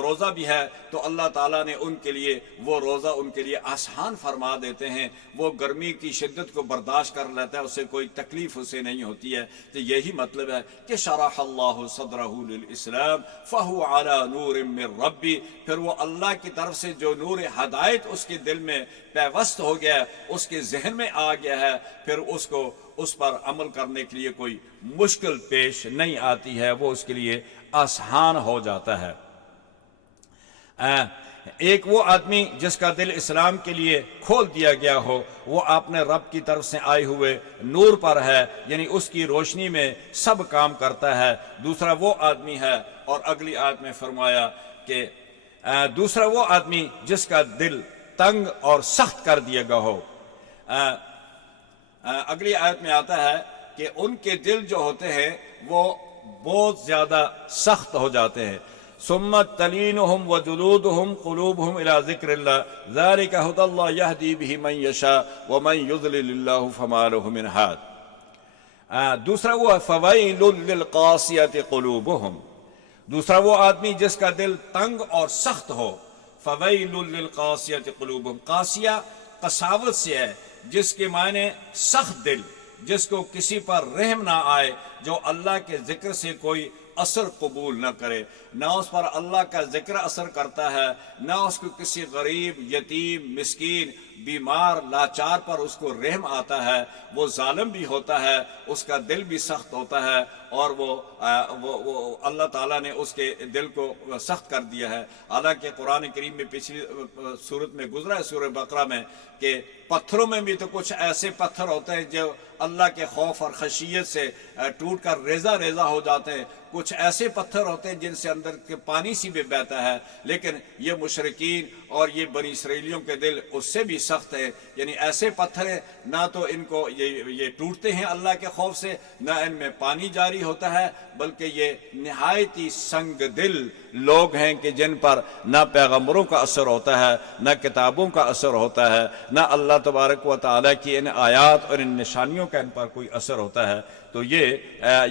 روزہ بھی ہے تو اللہ تعالیٰ نے ان کے لیے وہ روزہ ان کے لیے آسان فرما دیتے ہیں، وہ گرمی کی شدت کو برداشت کر لیتا ہے، اسے کوئی تکلیف اسے نہیں ہوتی ہے۔ تو یہی مطلب ہے کہ شرح اللہ صدرہ للاسلام فہو علی نور من ربی، پھر وہ اللہ کی طرف سے جو نور ہدایت اس کے دل میں پیوست ہو گیا ہے، اس کے ذہن میں آ گیا ہے، پھر اس پر عمل کرنے کے لیے کوئی مشکل پیش نہیں آتی ہے، وہ اس کے لیے آسان ہو جاتا ہے۔ ایک وہ آدمی جس کا دل اسلام کے لیے کھول دیا گیا ہو، وہ اپنے رب کی طرف سے آئے ہوئے نور پر ہے، یعنی اس کی روشنی میں سب کام کرتا ہے۔ دوسرا وہ آدمی ہے، اور اگلی آیت میں فرمایا کہ دوسرا وہ آدمی جس کا دل تنگ اور سخت کر دیا گیا ہو۔ اگلی آیت میں آتا ہے کہ ان کے دل جو ہوتے ہیں وہ بہت زیادہ سخت ہو جاتے ہیں۔ ثم تلینہم وجلودہم قلوبہم الی ذکر اللہ ذالک ھدی اللہ یہدی بہ من یشاء ومن یضلل اللہ فما لہ من ہاد۔ دوسرا وہ ہے فویل للقاسیۃ قلوبہم، دوسرا وہ آدمی جس کا دل تنگ اور سخت ہو، فویل للقاسیۃ قلوبہم، قاسیہ قساوت سے ہے، جس کے معنی سخت دل، جس کو کسی پر رحم نہ آئے، جو اللہ کے ذکر سے کوئی اثر قبول نہ کرے، نہ اس پر اللہ کا ذکر اثر کرتا ہے، نہ اس کو کسی غریب، یتیم، مسکین، بیمار، لاچار پر اس کو رحم آتا ہے، وہ ظالم بھی ہوتا ہے، اس کا دل بھی سخت ہوتا ہے، اور وہ اللہ تعالیٰ نے اس کے دل کو سخت کر دیا ہے۔ حالانکہ قرآن کریم میں پچھلی صورت میں گزرا ہے سورہ بقرہ میں کہ پتھروں میں بھی تو کچھ ایسے پتھر ہوتے ہیں جو اللہ کے خوف اور خشیت سے ٹوٹ کر ریزہ ریزہ ہو جاتے ہیں، کچھ ایسے پتھر ہوتے ہیں جن سے اندر کے پانی سی بھی بہتا ہے، لیکن یہ مشرکین اور یہ بنی اسرائیلیوں کے دل اس سے بھی سخت ہے، یعنی ایسے پتھر ہیں نہ تو ان کو یہ ٹوٹتے ہیں اللہ کے خوف سے، نہ ان میں پانی جاری ہوتا ہے، بلکہ یہ نہایت ہی سنگ دل لوگ ہیں کہ جن پر نہ پیغمبروں کا اثر ہوتا ہے، نہ کتابوں کا اثر ہوتا ہے، نہ اللہ تبارک و تعالیٰ کی ان آیات اور ان نشانیوں کا ان پر کوئی اثر ہوتا ہے۔ تو یہ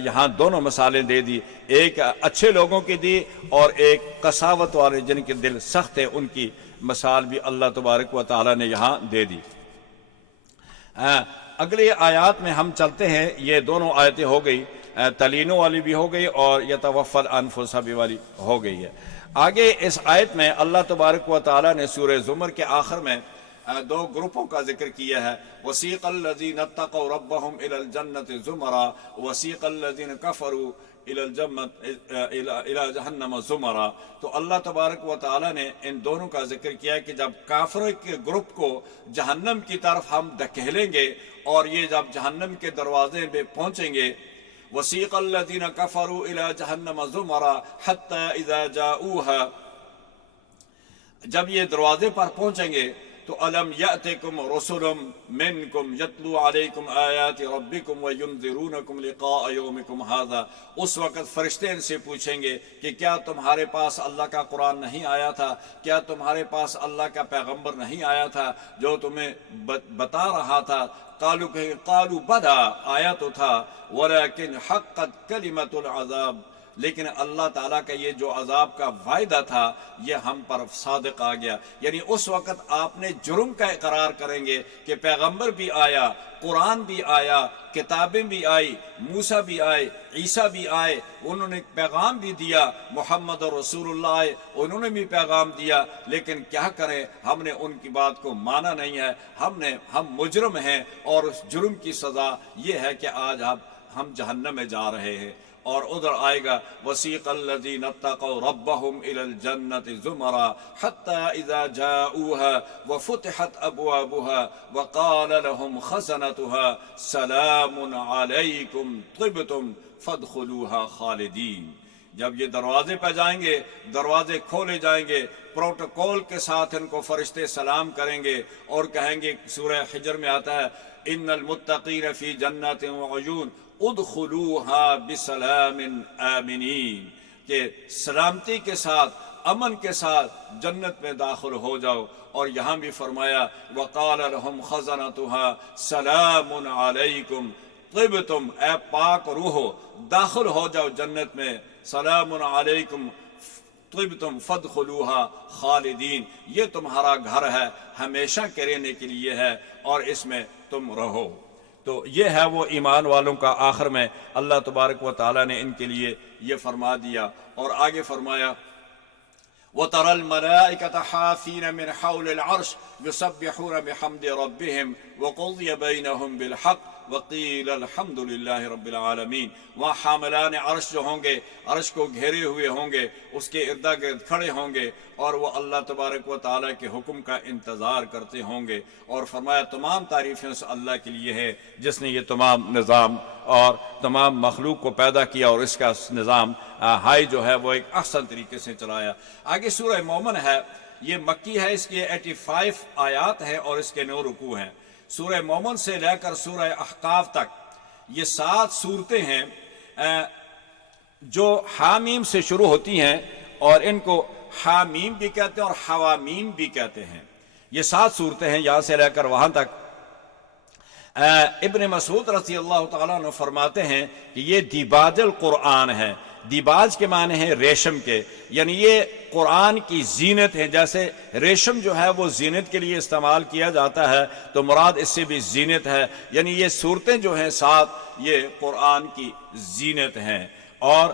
یہاں دونوں مثالیں دے دی، ایک اچھے لوگوں کی دی اور ایک قساوت والے جن کے دل سخت ہے ان کی مثال بھی اللہ تبارک و تعالیٰ نے یہاں دے دی۔ اگلی آیات میں ہم چلتے ہیں، یہ دونوں آیتیں ہو گئی، تلینوں والی بھی ہو گئی اور یتوفی الانفس بھی والی ہو گئی ہے۔ آگے اس آیت میں اللہ تبارک و تعالیٰ نے سورہ زمر کے آخر میں دو گروپوں کا ذکر کیا ہے، وسیق الذین اتقوا ربهم الى الجنة زمرا وسیق الذین کفروا الى جہنم زمرا۔ تو اللہ تبارک و تعالیٰ نے ان دونوں کا ذکر کیا کہ جب کافروں کے گروپ کو جہنم کی طرف ہم دھکیلیں گے اور یہ جب جہنم کے دروازے پہ پہنچیں گے، وسیق الذین کفروا الى جہنم زمرا حتی اذا جاؤوها، جب یہ دروازے پر پہنچیں گے تو الم یأتکم رسل منکم یتلو علیکم آیات ربکم وینذرونکم لقاء یومکم ھذا، اس وقت فرشتے ان سے پوچھیں گے کہ کیا تمہارے پاس اللہ کا قرآن نہیں آیا تھا، کیا تمہارے پاس اللہ کا پیغمبر نہیں آیا تھا جو تمہیں بتا رہا تھا؟ قالوا بلا، آیا تو تھا، ولیکن حقت کلمۃ العذاب، لیکن اللہ تعالیٰ کا یہ جو عذاب کا وعدہ تھا یہ ہم پر صادق آ گیا۔ یعنی اس وقت آپ نے جرم کا اقرار کریں گے کہ پیغمبر بھی آیا، قرآن بھی آیا، کتابیں بھی آئی، موسیٰ بھی آئے، عیسیٰ بھی آئے، انہوں نے پیغام بھی دیا، محمد رسول اللہ آئے، انہوں نے بھی پیغام دیا، لیکن کیا کریں، ہم نے ان کی بات کو مانا نہیں ہے، ہم مجرم ہیں، اور اس جرم کی سزا یہ ہے کہ آج ہم جہنم میں جا رہے ہیں۔ اور ادھر آئے گا وسیق الذین اتقوا ربهم الى الجنة زمرا حتى اذا جاؤوها وفتحت ابوابها وقال لهم خزنتها سلام علیکم طبتم فادخلوها خالدین۔ جب یہ دروازے پہ جائیں گے، دروازے کھولے جائیں گے، پروٹوکول کے ساتھ ان کو فرشتے سلام کریں گے اور کہیں گے، سورہ حجر میں آتا ہے، ان المتقین فی جنات وعیون ادخلوها بسلام آمنین، کہ سلامتی کے ساتھ، امن کے ساتھ جنت میں داخل ہو جاؤ۔ اور یہاں بھی فرمایا وقال لهم خزنتها سلام علیکم طبتم، اے پاک روحو داخل ہو جاؤ جنت میں، سلام علیکم طبتم فادخلوها خالدین، یہ تمہارا گھر ہے، ہمیشہ کے رہنے کے لیے ہے اور اس میں تم رہو۔ تو یہ ہے وہ ایمان والوں کا آخر میں اللہ تبارک و تعالیٰ نے ان کے لیے یہ فرما دیا۔ اور آگے فرمایا وَتَرَى الْمَلَائِكَةَ حَافِينَ مِنْ حَوْلِ الْعَرْشِ يُسَبِّحُونَ بِحَمْدِ رَبِّهِمْ وَقُضِيَ بَيْنَهُمْ بِالْحَقِّ وَقِيلَ الْحَمْدُ لِلَّهِ رَبِّ الْعَالَمِينَ۔ وہاں حاملان عرش جو ہوں گے، عرش کو گھیرے ہوئے ہوں گے، اس کے ارد گرد کھڑے ہوں گے اور وہ اللہ تبارک و تعالیٰ کے حکم کا انتظار کرتے ہوں گے۔ اور فرمایا تمام تعریفیں اس اللہ کے لیے ہے جس نے یہ تمام نظام اور تمام مخلوق کو پیدا کیا اور اس کا نظام ہائی جو ہے وہ ایک احسن طریقے سے چلایا۔ آگے سورہ مومن ہے، یہ مکی ہے، اس کی 85 آیات ہے اور اس کے 9 رکوع ہیں۔ سورہ مومن سے لے کر سورہ احقاف تک یہ 7 صورتیں ہیں جو حامیم سے شروع ہوتی ہیں، اور ان کو حامیم بھی کہتے ہیں اور حوامیم بھی کہتے ہیں۔ یہ 7 صورتیں ہیں یہاں سے لے کر وہاں تک۔ ابن مسعود رضی اللہ تعالیٰ عنہ فرماتے ہیں کہ یہ دیباج القرآن ہے. دیباج کے معنی ہیں ریشم کے، یعنی یہ قرآن کی زینت ہے. جیسے ریشم جو ہے وہ زینت کے لیے استعمال کیا جاتا ہے، تو مراد اس سے بھی زینت ہے. یعنی یہ صورتیں جو ہیں ساتھ یہ قرآن کی زینت ہیں. اور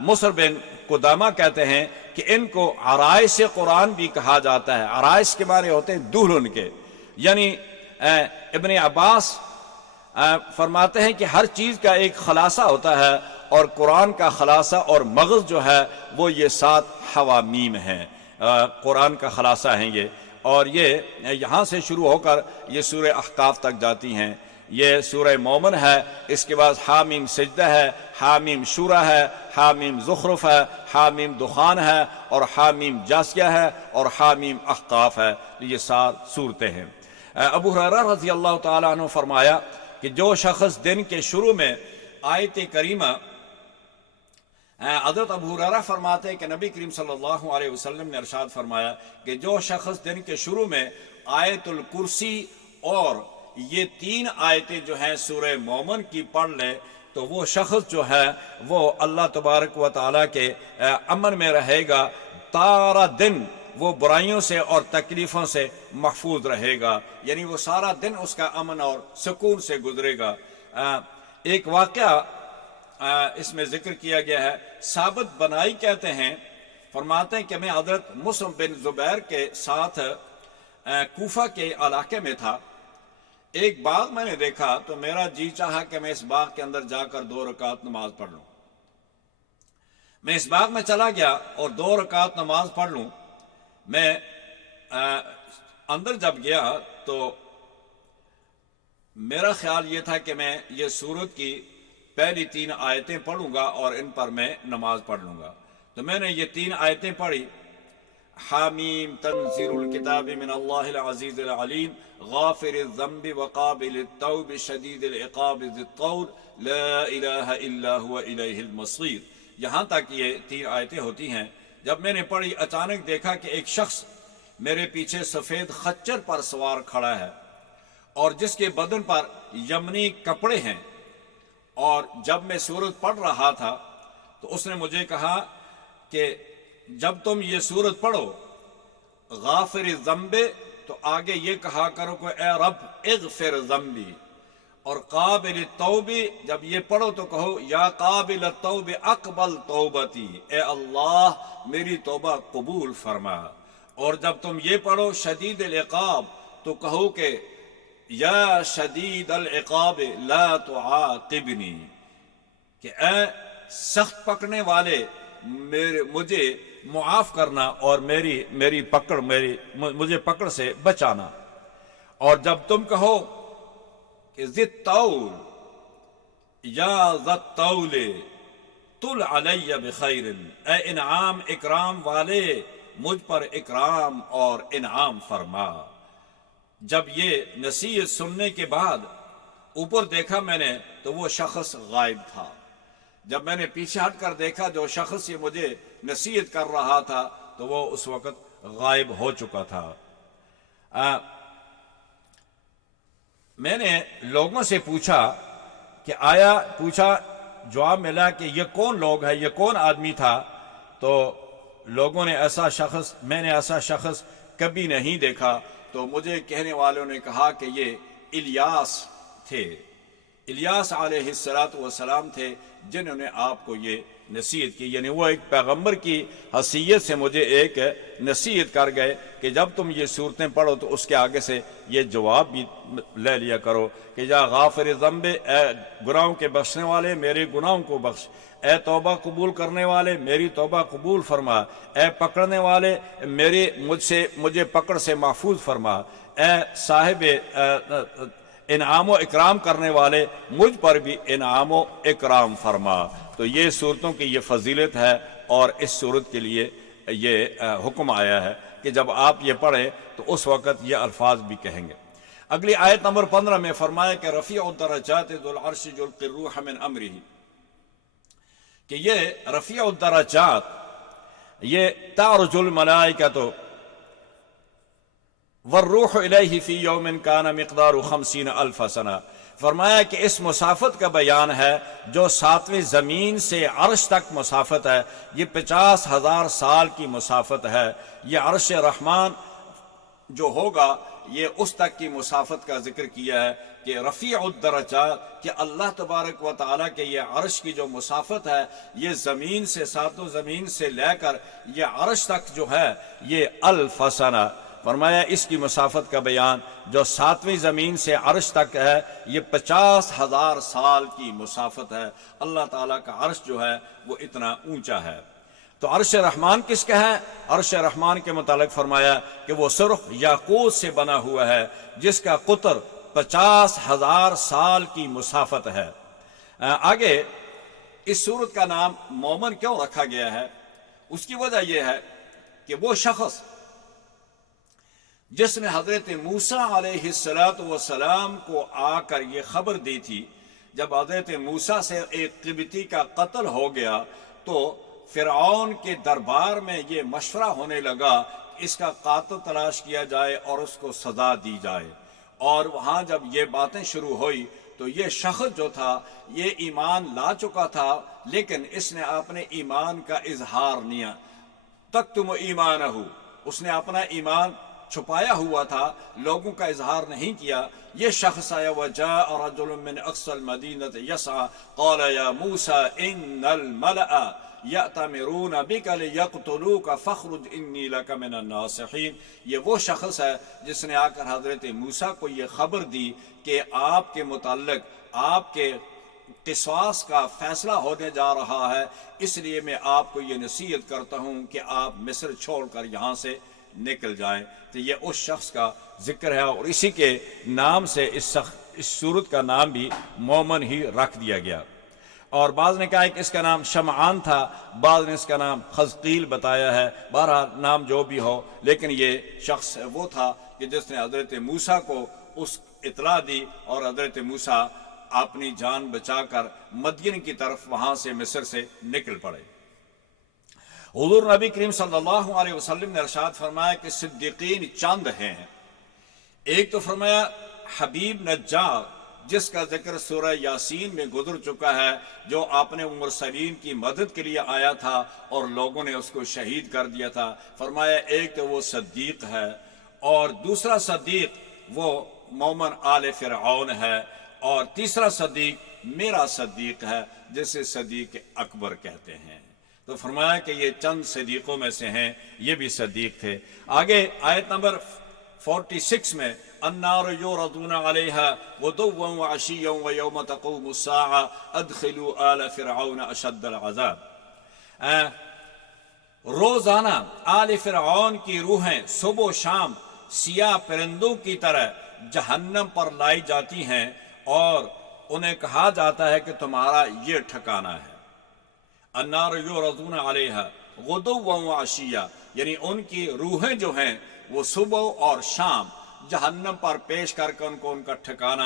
مصر بن قدامہ کہتے ہیں کہ ان کو عرائش قرآن بھی کہا جاتا ہے. عرائش کے معنی ہوتے ہیں دلہن کے. یعنی ابن عباس فرماتے ہیں کہ ہر چیز کا ایک خلاصہ ہوتا ہے، اور قرآن کا خلاصہ اور مغز جو ہے وہ یہ 7 حوامیم ہیں. قرآن کا خلاصہ ہیں یہ، اور یہ یہاں سے شروع ہو کر یہ سورہ احقاف تک جاتی ہیں. یہ سورہ مومن ہے، اس کے بعد حامیم سجدہ ہے، حامیم شورى ہے، حامیم زخرف ہے، حامیم دخان ہے، اور حامیم جاسیہ ہے، اور حامیم احقاف ہے. یہ 7 صورتیں ہیں. ابو ہریرہ رضی اللہ تعالیٰ عنہ فرمایا کہ جو شخص دن کے شروع میں آیت کریمہ، حضرت ابو ہریرہ فرماتے ہیں کہ نبی کریم صلی اللہ علیہ وسلم نے ارشاد فرمایا کہ جو شخص دن کے شروع میں آیت الکرسی اور یہ 3 آیتیں جو ہیں سورہ مومن کی پڑھ لے تو وہ شخص جو ہے وہ اللہ تبارک و تعالیٰ کے امن میں رہے گا. سارا دن وہ برائیوں سے اور تکلیفوں سے محفوظ رہے گا، یعنی وہ سارا دن اس کا امن اور سکون سے گزرے گا. ایک واقعہ اس میں ذکر کیا گیا ہے. ثابت بنائی کہتے ہیں، فرماتے ہیں کہ میں حضرت مسلم بن زبیر کے ساتھ کوفہ کے علاقے میں تھا. ایک باغ میں نے دیکھا تو میرا جی چاہا کہ میں اس باغ کے اندر جا کر 2 رکعت نماز پڑھ لوں. میں اس باغ میں چلا گیا اور 2 رکعت نماز پڑھ لوں. میں اندر جب گیا تو میرا خیال یہ تھا کہ میں یہ سورت کی پہلی 3 آیتیں پڑھوں گا اور ان پر میں نماز پڑھ لوں گا. تو میں نے یہ 3 آیتیں پڑھی. حامیم تنزیل الکتاب من اللہ العزیز العلیم غافر الذنب وقابل التوب شدید العقاب ذی الطول لا الہ الا هو الیہ المصیر. یہاں تک یہ 3 آیتیں ہوتی ہیں. جب میں نے پڑھی اچانک دیکھا کہ ایک شخص میرے پیچھے سفید خچر پر سوار کھڑا ہے اور جس کے بدن پر یمنی کپڑے ہیں. اور جب میں سورت پڑھ رہا تھا تو اس نے مجھے کہا کہ جب تم یہ سورت پڑھو غافر الذنب تو آگے یہ کہا کرو کہ اے رب اغفر ذنبی، اور قابل التوب جب یہ پڑھو تو کہو یا قابل التوب اقبل توبتی، اے اللہ میری توبہ قبول فرما. اور جب تم یہ پڑھو شدید العقاب تو کہو کہ یا شدید العقاب لا تعاقبنی، کہ اے سخت پکڑنے والے مجھے معاف کرنا اور مجھے پکڑ سے بچانا. اور جب تم کہو کہ ذی الطول یا ذی الطول طل علی بخیر، اے انعام اکرام والے مجھ پر اکرام اور انعام فرما. جب یہ نصیحت سننے کے بعد اوپر دیکھا میں نے تو وہ شخص غائب تھا. جب میں نے پیچھے ہٹ کر دیکھا جو شخص یہ مجھے نصیحت کر رہا تھا تو وہ اس وقت غائب ہو چکا تھا. میں نے لوگوں سے پوچھا کہ جواب ملا کہ یہ کون لوگ ہے، یہ کون آدمی تھا. تو لوگوں نے میں نے ایسا شخص کبھی نہیں دیکھا. تو مجھے کہنے والوں نے کہا کہ یہ الیاس تھے، الیاس علیہ السلام تھے جنہوں نے آپ کو یہ نصیحت کی. یعنی وہ ایک پیغمبر کی حیثیت سے مجھے ایک نصیحت کر گئے کہ جب تم یہ صورتیں پڑھو تو اس کے آگے سے یہ جواب بھی لے لیا کرو کہ یا غافر ذنب، اے گناہوں کے بخشنے والے میرے گناہوں کو بخش، اے توبہ قبول کرنے والے میری توبہ قبول فرما، اے پکڑنے والے مجھے پکڑ سے محفوظ فرما، اے صاحب انعام و اکرام کرنے والے مجھ پر بھی انعام و اکرام فرما. تو یہ صورتوں کی یہ فضیلت ہے اور اس صورت کے لیے یہ حکم آیا ہے کہ جب آپ یہ پڑھیں تو اس وقت یہ الفاظ بھی کہیں گے. اگلی آیت نمبر 15 میں فرمایا کہ رفیع الدرجات ذو العرش یلقی الروح من امرہ، کہ یہ رفیع الدرجات، یہ تعرج الملائکۃ والروح الیہ فی یوم کان مقدار 50,000 سنہ. فرمایا کہ اس مسافت کا بیان ہے جو 7ویں زمین سے عرش تک مسافت ہے، یہ 50,000 سال کی مسافت ہے. یہ عرش رحمان جو ہوگا یہ اس تک کی مسافت کا ذکر کیا ہے کہ رفیع الدرجات، کہ اللہ تبارک و تعالیٰ کے یہ عرش کی جو مسافت ہے یہ زمین سے، ساتوں زمین سے لے کر یہ عرش تک جو ہے یہ 1000 سنہ. فرمایا اس کی مسافت کا بیان جو 7ویں زمین سے عرش تک ہے یہ 50,000 سال کی مسافت ہے. اللہ تعالیٰ کا عرش جو ہے وہ اتنا اونچا ہے. تو عرش رحمان کس کا ہے؟ عرش رحمان کے متعلق فرمایا کہ وہ سرخ یاقوت سے بنا ہوا ہے جس کا قطر 50,000 سال کی مسافت ہے. آگے اس سورت کا نام مومن کیوں رکھا گیا ہے؟ اس کی وجہ یہ ہے کہ وہ شخص جس نے حضرت موسیٰ علیہ السلام کو آ کر یہ خبر دی تھی، جب حضرت موسیٰ سے ایک قبطی کا قتل ہو گیا تو فرعون کے دربار میں یہ مشورہ ہونے لگا کہ اس کا قاتل تلاش کیا جائے اور اس کو سزا دی جائے. اور وہاں جب یہ باتیں شروع ہوئی تو یہ شخص جو تھا یہ ایمان لا چکا تھا لیکن اس نے اپنے ایمان کا اظہار نہیں، تکتم ایمانہ، اس نے اپنا ایمان چھپایا ہوا تھا، لوگوں کا اظہار نہیں کیا. یہ شخص آیا وجاء رجل من اقصى المدینة یسعى قال یا موسیٰ ان الملأ یأتمرون بک لیقتلوک فاخرج انی لک من الناصحین. یہ وہ شخص ہے جس نے آ کر حضرت موسیٰ کو یہ خبر دی کہ آپ کے متعلق آپ کے قصاص کا فیصلہ ہونے جا رہا ہے، اس لیے میں آپ کو یہ نصیحت کرتا ہوں کہ آپ مصر چھوڑ کر یہاں سے نکل جائیں. تو یہ اس شخص کا ذکر ہے اور اسی کے نام سے اس سورت کا نام بھی مومن ہی رکھ دیا گیا. اور بعض نے کہا کہ اس کا نام شمعان تھا، بعض نے اس کا نام خزقیل بتایا ہے. بہرحال نام جو بھی ہو لیکن یہ شخص وہ تھا کہ جس نے حضرت موسیٰ کو اس اطلاع دی اور حضرت موسیٰ اپنی جان بچا کر مدین کی طرف وہاں سے مصر سے نکل پڑے. حضور نبی کریم صلی اللہ علیہ وسلم نے ارشاد فرمایا کہ صدیقین چند ہیں. ایک تو فرمایا حبیب نجار جس کا ذکر سورہ یاسین میں گزر چکا ہے، جو اپنے مرسلین کی مدد کے لیے آیا تھا اور لوگوں نے اس کو شہید کر دیا تھا. فرمایا ایک تو وہ صدیق ہے اور دوسرا صدیق وہ مومن آل فرعون ہے اور تیسرا صدیق میرا صدیق ہے جسے صدیق اکبر کہتے ہیں. تو فرمایا کہ یہ چند صدیقوں میں سے ہیں، یہ بھی صدیق تھے. آگے آیت نمبر 46 میں النار یعرضون علیہا غدوا وعشیا ویوم تقوم الساعة ادخلوا آل فرعون اشد العذاب. روزانہ آل فرعون کی روحیں صبح و شام سیاہ پرندوں کی طرح جہنم پر لائی جاتی ہیں اور انہیں کہا جاتا ہے کہ تمہارا یہ ٹھکانہ ہے. النار یعرضون علیہا غدوا وعشیا، یعنی ان کی روحیں جو ہیں وہ صبح اور شام جہنم پر پیش کر کے ان کو ان کا ٹھکانہ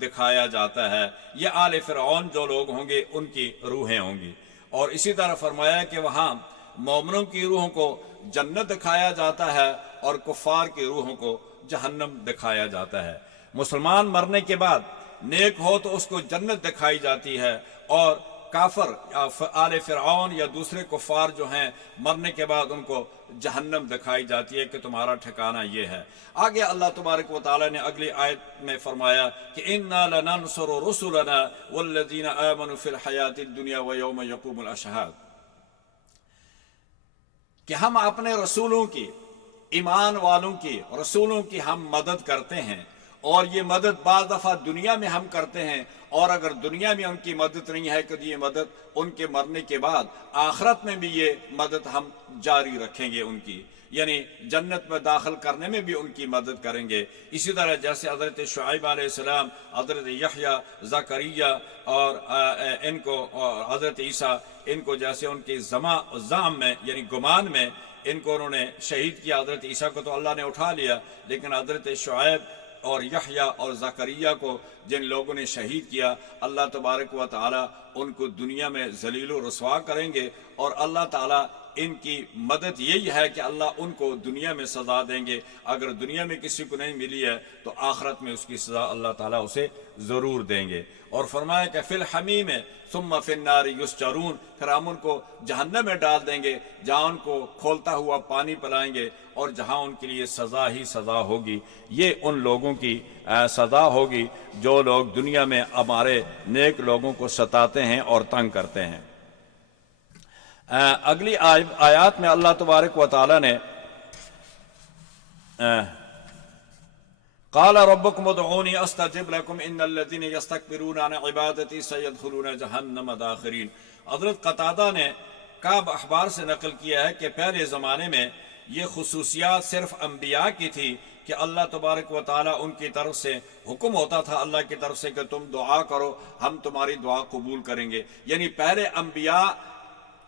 دکھایا جاتا ہے. یہ آل فرعون جو لوگ ہوں گے ان کی روحیں ہوں گی. اور اسی طرح فرمایا کہ وہاں مومنوں کی روحوں کو جنت دکھایا جاتا ہے اور کفار کی روحوں کو جہنم دکھایا جاتا ہے. مسلمان مرنے کے بعد نیک ہو تو اس کو جنت دکھائی جاتی ہے اور کافر آل فرعون یا دوسرے کفار جو ہیں مرنے کے بعد ان کو جہنم دکھائی جاتی ہے کہ تمہارا ٹھکانہ یہ ہے. آگے اللہ تبارک و تعالی نے اگلی آیت میں فرمایا کہ اِنَّا لَنَنْصُرُ رُسُلَنَا وَالَّذِينَ آمَنُوا فِي الْحَيَاةِ الدُّنْيَا وَيَوْمَ يَقُومُ الْأَشْهَادُ، کہ ہم اپنے رسولوں کی، ایمان والوں کی، رسولوں کی ہم مدد کرتے ہیں اور یہ مدد بعض دفعہ دنیا میں ہم کرتے ہیں اور اگر دنیا میں ان کی مدد نہیں ہے کہ یہ مدد ان کے مرنے کے بعد آخرت میں بھی یہ مدد ہم جاری رکھیں گے ان کی، یعنی جنت میں داخل کرنے میں بھی ان کی مدد کریں گے. اسی طرح جیسے حضرت شعیب علیہ السلام، حضرت یحییٰ، زکریا اور ان کو اور حضرت عیسیٰ، ان کو جیسے ان کی زعم میں یعنی گمان میں ان کو انہوں نے شہید کیا. حضرت عیسیٰ کو تو اللہ نے اٹھا لیا لیکن حضرت شعیب اور یحییٰ اور زکریا کو جن لوگوں نے شہید کیا اللہ تبارک و تعالی ان کو دنیا میں ذلیل و رسوا کریں گے، اور اللہ تعالیٰ ان کی مدد یہی ہے کہ اللہ ان کو دنیا میں سزا دیں گے۔ اگر دنیا میں کسی کو نہیں ملی ہے تو آخرت میں اس کی سزا اللہ تعالیٰ اسے ضرور دیں گے۔ اور فرمایا کہ فی الحمیم ثم فی النار یسجرون، پھر ہم ان کو جہنم میں ڈال دیں گے جہاں ان کو کھولتا ہوا پانی پلائیں گے، اور جہاں ان کے لیے سزا ہی سزا ہوگی۔ یہ ان لوگوں کی سزا ہوگی جو لوگ دنیا میں ہمارے نیک لوگوں کو ستاتے ہیں اور تنگ کرتے ہیں۔ اگلی آیات میں اللہ تبارک و تعالی نے قال ربکم ادعونی استجب لکم ان الذین یستکبرون عن عبادتی سیدخلون جہنم داخرین۔ حضرت قتادہ نے کعب احبار سے نقل کیا ہے کہ پہلے زمانے میں یہ خصوصیات صرف انبیاء کی تھی کہ اللہ تبارک و تعالی ان کی طرف سے حکم ہوتا تھا اللہ کی طرف سے کہ تم دعا کرو، ہم تمہاری دعا قبول کریں گے۔ یعنی پہلے انبیاء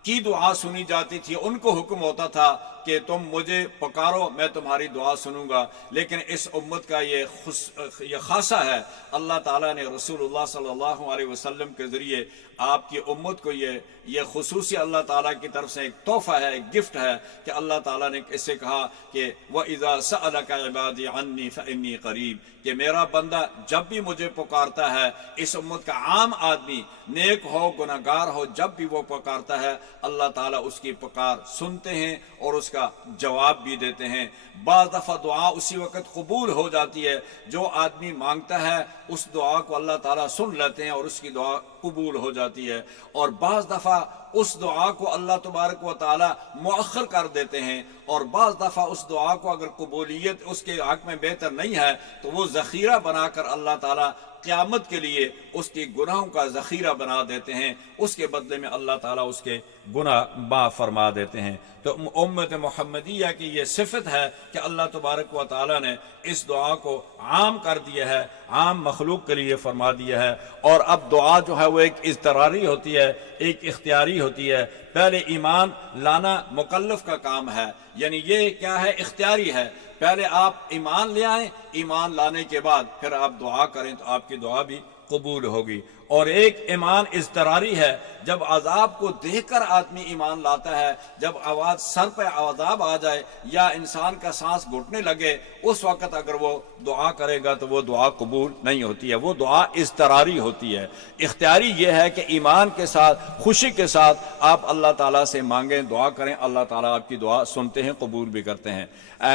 کی دعا سنی جاتی تھی، ان کو حکم ہوتا تھا کہ تم مجھے پکارو میں تمہاری دعا سنوں گا۔ لیکن اس امت کا یہ خاصہ ہے، اللہ تعالیٰ نے رسول اللہ صلی اللہ علیہ وسلم کے ذریعے آپ کی امت کو یہ خصوصی اللہ تعالیٰ کی طرف سے ایک تحفہ ہے، ایک گفٹ ہے کہ اللہ تعالیٰ نے اس سے کہا کہ وَإِذَا سَأَلَكَ عِبَادِي عَنِّي فَإِنِّي قَرِيب، کہ میرا بندہ جب بھی مجھے پکارتا ہے، اس امت کا عام آدمی نیک ہو گناہگار ہو، جب بھی وہ پکارتا ہے اللہ تعالیٰ اس کی پکار سنتے ہیں اور اس کا جواب بھی دیتے ہیں۔ بعض دفعہ دعا اسی وقت قبول ہو جاتی ہے، جو آدمی مانگتا ہے اس دعا کو اللہ تعالیٰ سن لیتے ہیں اور اس کی دعا قبول ہو جاتی ہے، اور بعض دفعہ اس دعا کو اللہ تبارک و تعالیٰ مؤخر کر دیتے ہیں، اور بعض دفعہ اس دعا کو اگر قبولیت اس کے حق میں بہتر نہیں ہے تو وہ ذخیرہ بنا کر اللہ تعالیٰ قیامت کے لیے اس کی گناہوں کا ذخیرہ بنا دیتے ہیں، اس کے بدلے میں اللہ تعالیٰ اس کے گناہ معاف فرما دیتے ہیں۔ تو امت محمدیہ کی یہ صفت ہے کہ اللہ تبارک و تعالیٰ نے اس دعا کو عام کر دیا ہے، عام مخلوق کے لیے فرما دیا ہے۔ اور اب دعا جو ہے وہ ایک اضطراری ہوتی ہے، ایک اختیاری ہوتی ہے۔ پہلے ایمان لانا مکلف کا کام ہے، یعنی یہ کیا ہے، اختیاری ہے۔ پہلے آپ ایمان لے آئیں، ایمان لانے کے بعد پھر آپ دعا کریں تو آپ کی دعا بھی قبول ہوگی۔ اور ایک ایمان اضطراری ہے، جب عذاب کو دیکھ کر آدمی ایمان لاتا ہے، جب آواز سر پہ عذاب آ جائے یا انسان کا سانس گھٹنے لگے، اس وقت اگر وہ دعا کرے گا تو وہ دعا قبول نہیں ہوتی ہے، وہ دعا اضطراری ہوتی ہے۔ اختیاری یہ ہے کہ ایمان کے ساتھ، خوشی کے ساتھ آپ اللہ تعالیٰ سے مانگیں، دعا کریں، اللہ تعالیٰ آپ کی دعا سنتے ہیں، قبول بھی کرتے ہیں۔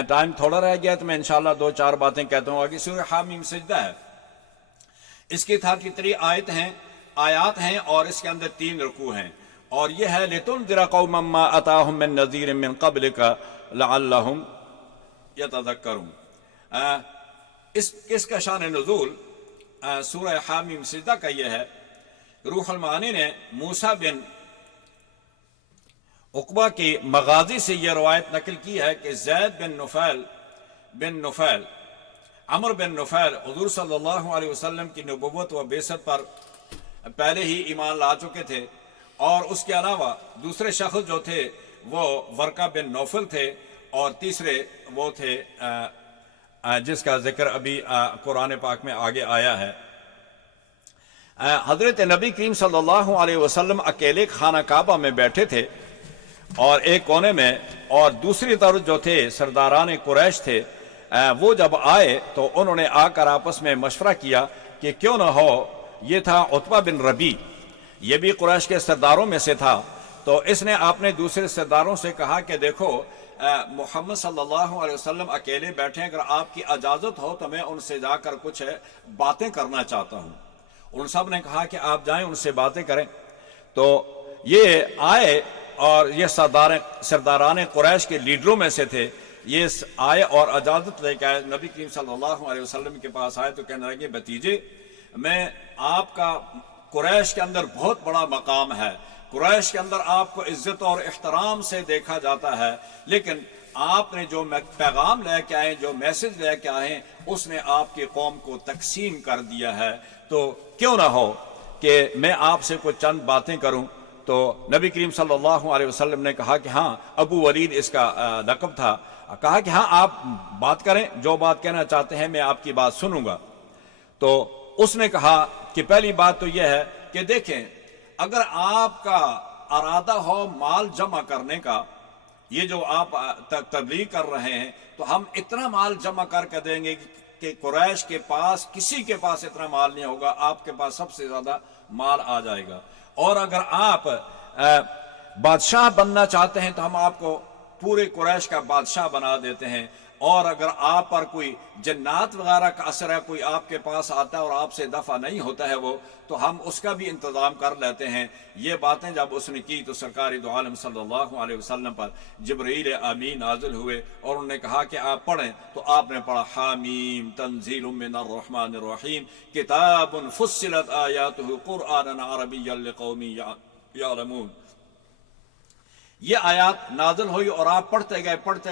ٹائم تھوڑا رہ گیا تو میں انشاءاللہ 2-4 باتیں کہتا ہوں۔ آگے سورہ حامیم سجدہ ہے، اس کی 33 آیات ہیں اور اس کے اندر 3 رکوع ہیں، اور یہ ہے لِتُنذِرَ قَوْمًا مَّا أَتَاهُم مِّن نَّذِيرٍ مِّن قَبْلِكَ لَعَلَّهُمْ يَتَذَكَّرُونَ۔ اس کا شان نزول سورہ حامیم سجدہ کا یہ ہے۔ روح المعانی نے موسیٰ بن عقبہ کی مغازی سے یہ روایت نقل کی ہے کہ زید بن نفیل عمر بن نفیل حضور صلی اللہ علیہ وسلم کی نبوت و بعثت پر پہلے ہی ایمان لا چکے تھے، اور اس کے علاوہ دوسرے شخص جو تھے وہ ورقہ بن نوفل تھے، اور تیسرے وہ تھے جس کا ذکر ابھی قرآن پاک میں آگے آیا ہے۔ حضرت نبی کریم صلی اللہ علیہ وسلم اکیلے خانہ کعبہ میں بیٹھے تھے اور ایک کونے میں، اور دوسری طرف جو تھے سرداران قریش تھے، وہ جب آئے تو انہوں نے آ کر آپس میں مشورہ کیا کہ کیوں نہ ہو، یہ تھا عتبہ بن ربی، یہ بھی قریش کے سرداروں میں سے تھا، تو اس نے اپنے دوسرے سرداروں سے کہا کہ دیکھو محمد صلی اللہ علیہ وسلم اکیلے بیٹھے ہیں، اگر آپ کی اجازت ہو تو میں ان سے جا کر کچھ باتیں کرنا چاہتا ہوں۔ ان سب نے کہا کہ آپ جائیں ان سے باتیں کریں۔ تو یہ آئے اور یہ سرداران قریش کے لیڈروں میں سے تھے، یہ آئے اور اجازت لے کے آئے نبی کریم صلی اللہ علیہ وسلم کے پاس آئے تو کہنے لگے بھتیجے، میں آپ کا قریش کے اندر بہت بڑا مقام ہے، قریش کے اندر آپ کو عزت اور احترام سے دیکھا جاتا ہے، لیکن آپ نے جو پیغام لے کے آئے، جو میسج لے کے آئے، اس نے آپ کی قوم کو تقسیم کر دیا ہے، تو کیوں نہ ہو کہ میں آپ سے کچھ چند باتیں کروں۔ تو نبی کریم صلی اللہ علیہ وسلم نے کہا کہ ہاں، ابو ولید اس کا لقب تھا، کہا کہ ہاں آپ بات کریں، جو بات کہنا چاہتے ہیں میں آپ کی بات سنوں گا۔ تو اس نے کہا کہ پہلی بات تو یہ ہے کہ دیکھیں، اگر آپ کا ارادہ ہو مال جمع کرنے کا، یہ جو آپ تبلیغ کر رہے ہیں، تو ہم اتنا مال جمع کر کے دیں گے کہ قریش کے پاس کسی کے پاس اتنا مال نہیں ہوگا، آپ کے پاس سب سے زیادہ مال آ جائے گا۔ اور اگر آپ بادشاہ بننا چاہتے ہیں تو ہم آپ کو پورے قریش کا بادشاہ بنا دیتے ہیں۔ اور اگر آپ پر کوئی جنات وغیرہ کا اثر ہے، کوئی آپ کے پاس آتا ہے اور آپ سے دفع نہیں ہوتا ہے وہ، تو ہم اس کا بھی انتظام کر لیتے ہیں۔ یہ باتیں جب اس نے کی تو سرکار دو عالم صلی اللہ علیہ وسلم پر جبرائیل امین نازل ہوئے اور انہوں نے کہا کہ آپ پڑھیں، تو آپ نے پڑھا حامیم تنزیل من الرحمن الرحیم کتاب فصلت آیاتہ قرآنا عربیا لقوم یعلمون۔ یہ آیات نازل ہوئی اور آپ پڑھتے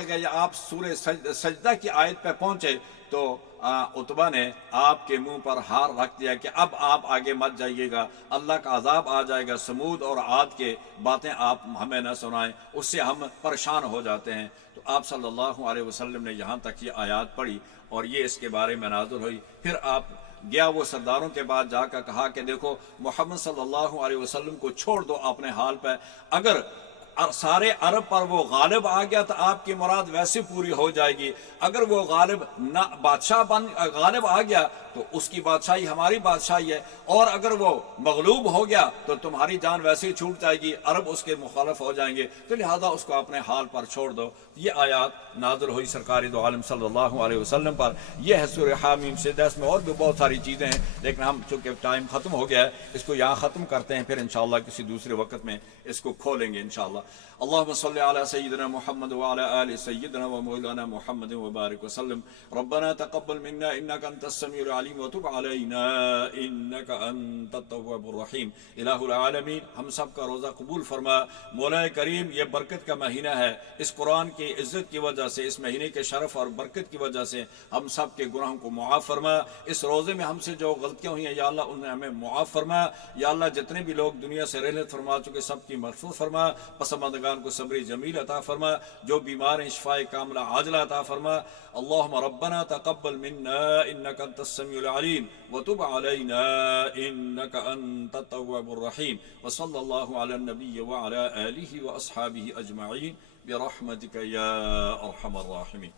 گئے، آپ سورہ سجدہ کی آیت پہ پہنچے تو عتبہ نے آپ کے منہ پر ہار رکھ دیا کہ اب آپ آگے مت جائیے گا، اللہ کا عذاب آ جائے گا، سمود اور عاد کے باتیں آپ ہمیں نہ سنائیں، اس سے ہم پریشان ہو جاتے ہیں۔ تو آپ صلی اللہ علیہ وسلم نے یہاں تک یہ آیات پڑھی اور یہ اس کے بارے میں نازل ہوئی۔ پھر آپ گیا وہ سرداروں کے بعد جا کر کہا کہ دیکھو محمد صلی اللہ علیہ وسلم کو چھوڑ دو اپنے حال پہ، اگر سارے عرب پر وہ غالب آ گیا تو آپ کی مراد ویسے پوری ہو جائے گی، اگر وہ غالب نہ بادشاہ غالب آ گیا تو اس کی بادشاہی ہماری بادشاہی ہے، اور اگر وہ مغلوب ہو گیا تو تمہاری جان ویسے ہی چھوٹ جائے گی، عرب اس کے مخالف ہو جائیں گے، تو لہذا اس کو اپنے حال پر چھوڑ دو۔ یہ آیات نازل ہوئی سرکار دو عالم صلی اللہ علیہ وسلم پر۔ یہ ہے سورہ حامیم سجدہ، اس میں اور بھی بہت ساری چیزیں ہیں، لیکن ہم چونکہ ٹائم ختم ہو گیا ہے اس کو یہاں ختم کرتے ہیں، پھر انشاءاللہ کسی دوسرے وقت میں اس کو کھولیں گے انشاءاللہ۔ اللهم صل على سيدنا محمد وعلى آل سيدنا ومولانا محمد وبارك وسلم. ربنا تقبل منا إنك أنت السميع العليم وتب علينا إنك أنت التواب الرحيم. الہ العالمین ہم سب کا روزہ قبول فرما۔ مولا کریم یہ برکت کا مہینہ ہے، اس قرآن کی عزت کی وجہ سے، اس مہینے کے شرف اور برکت کی وجہ سے ہم سب کے گناہوں کو معاف فرما۔ اس روزے میں ہم سے جو غلطیاں ہوئی ہیں یا اللہ انہیں ہمیں معاف فرما۔ یا اللہ جتنے بھی لوگ دنیا سے رحلت فرما چکے سب کی مغفرت فرما، پسماندگان کو صبری جمیل عطا فرما، جو بیمار ہیں شفائے کاملہ عاجلہ عطا فرما۔ اللہم ربنا تقبل منا انک انت السمیع العلیم وتب علینا انک انت التواب الرحیم، وصلی اللہ علی النبی وعلی آلہ واصحابہ اجمعین برحمتک یا ارحم الراحمین۔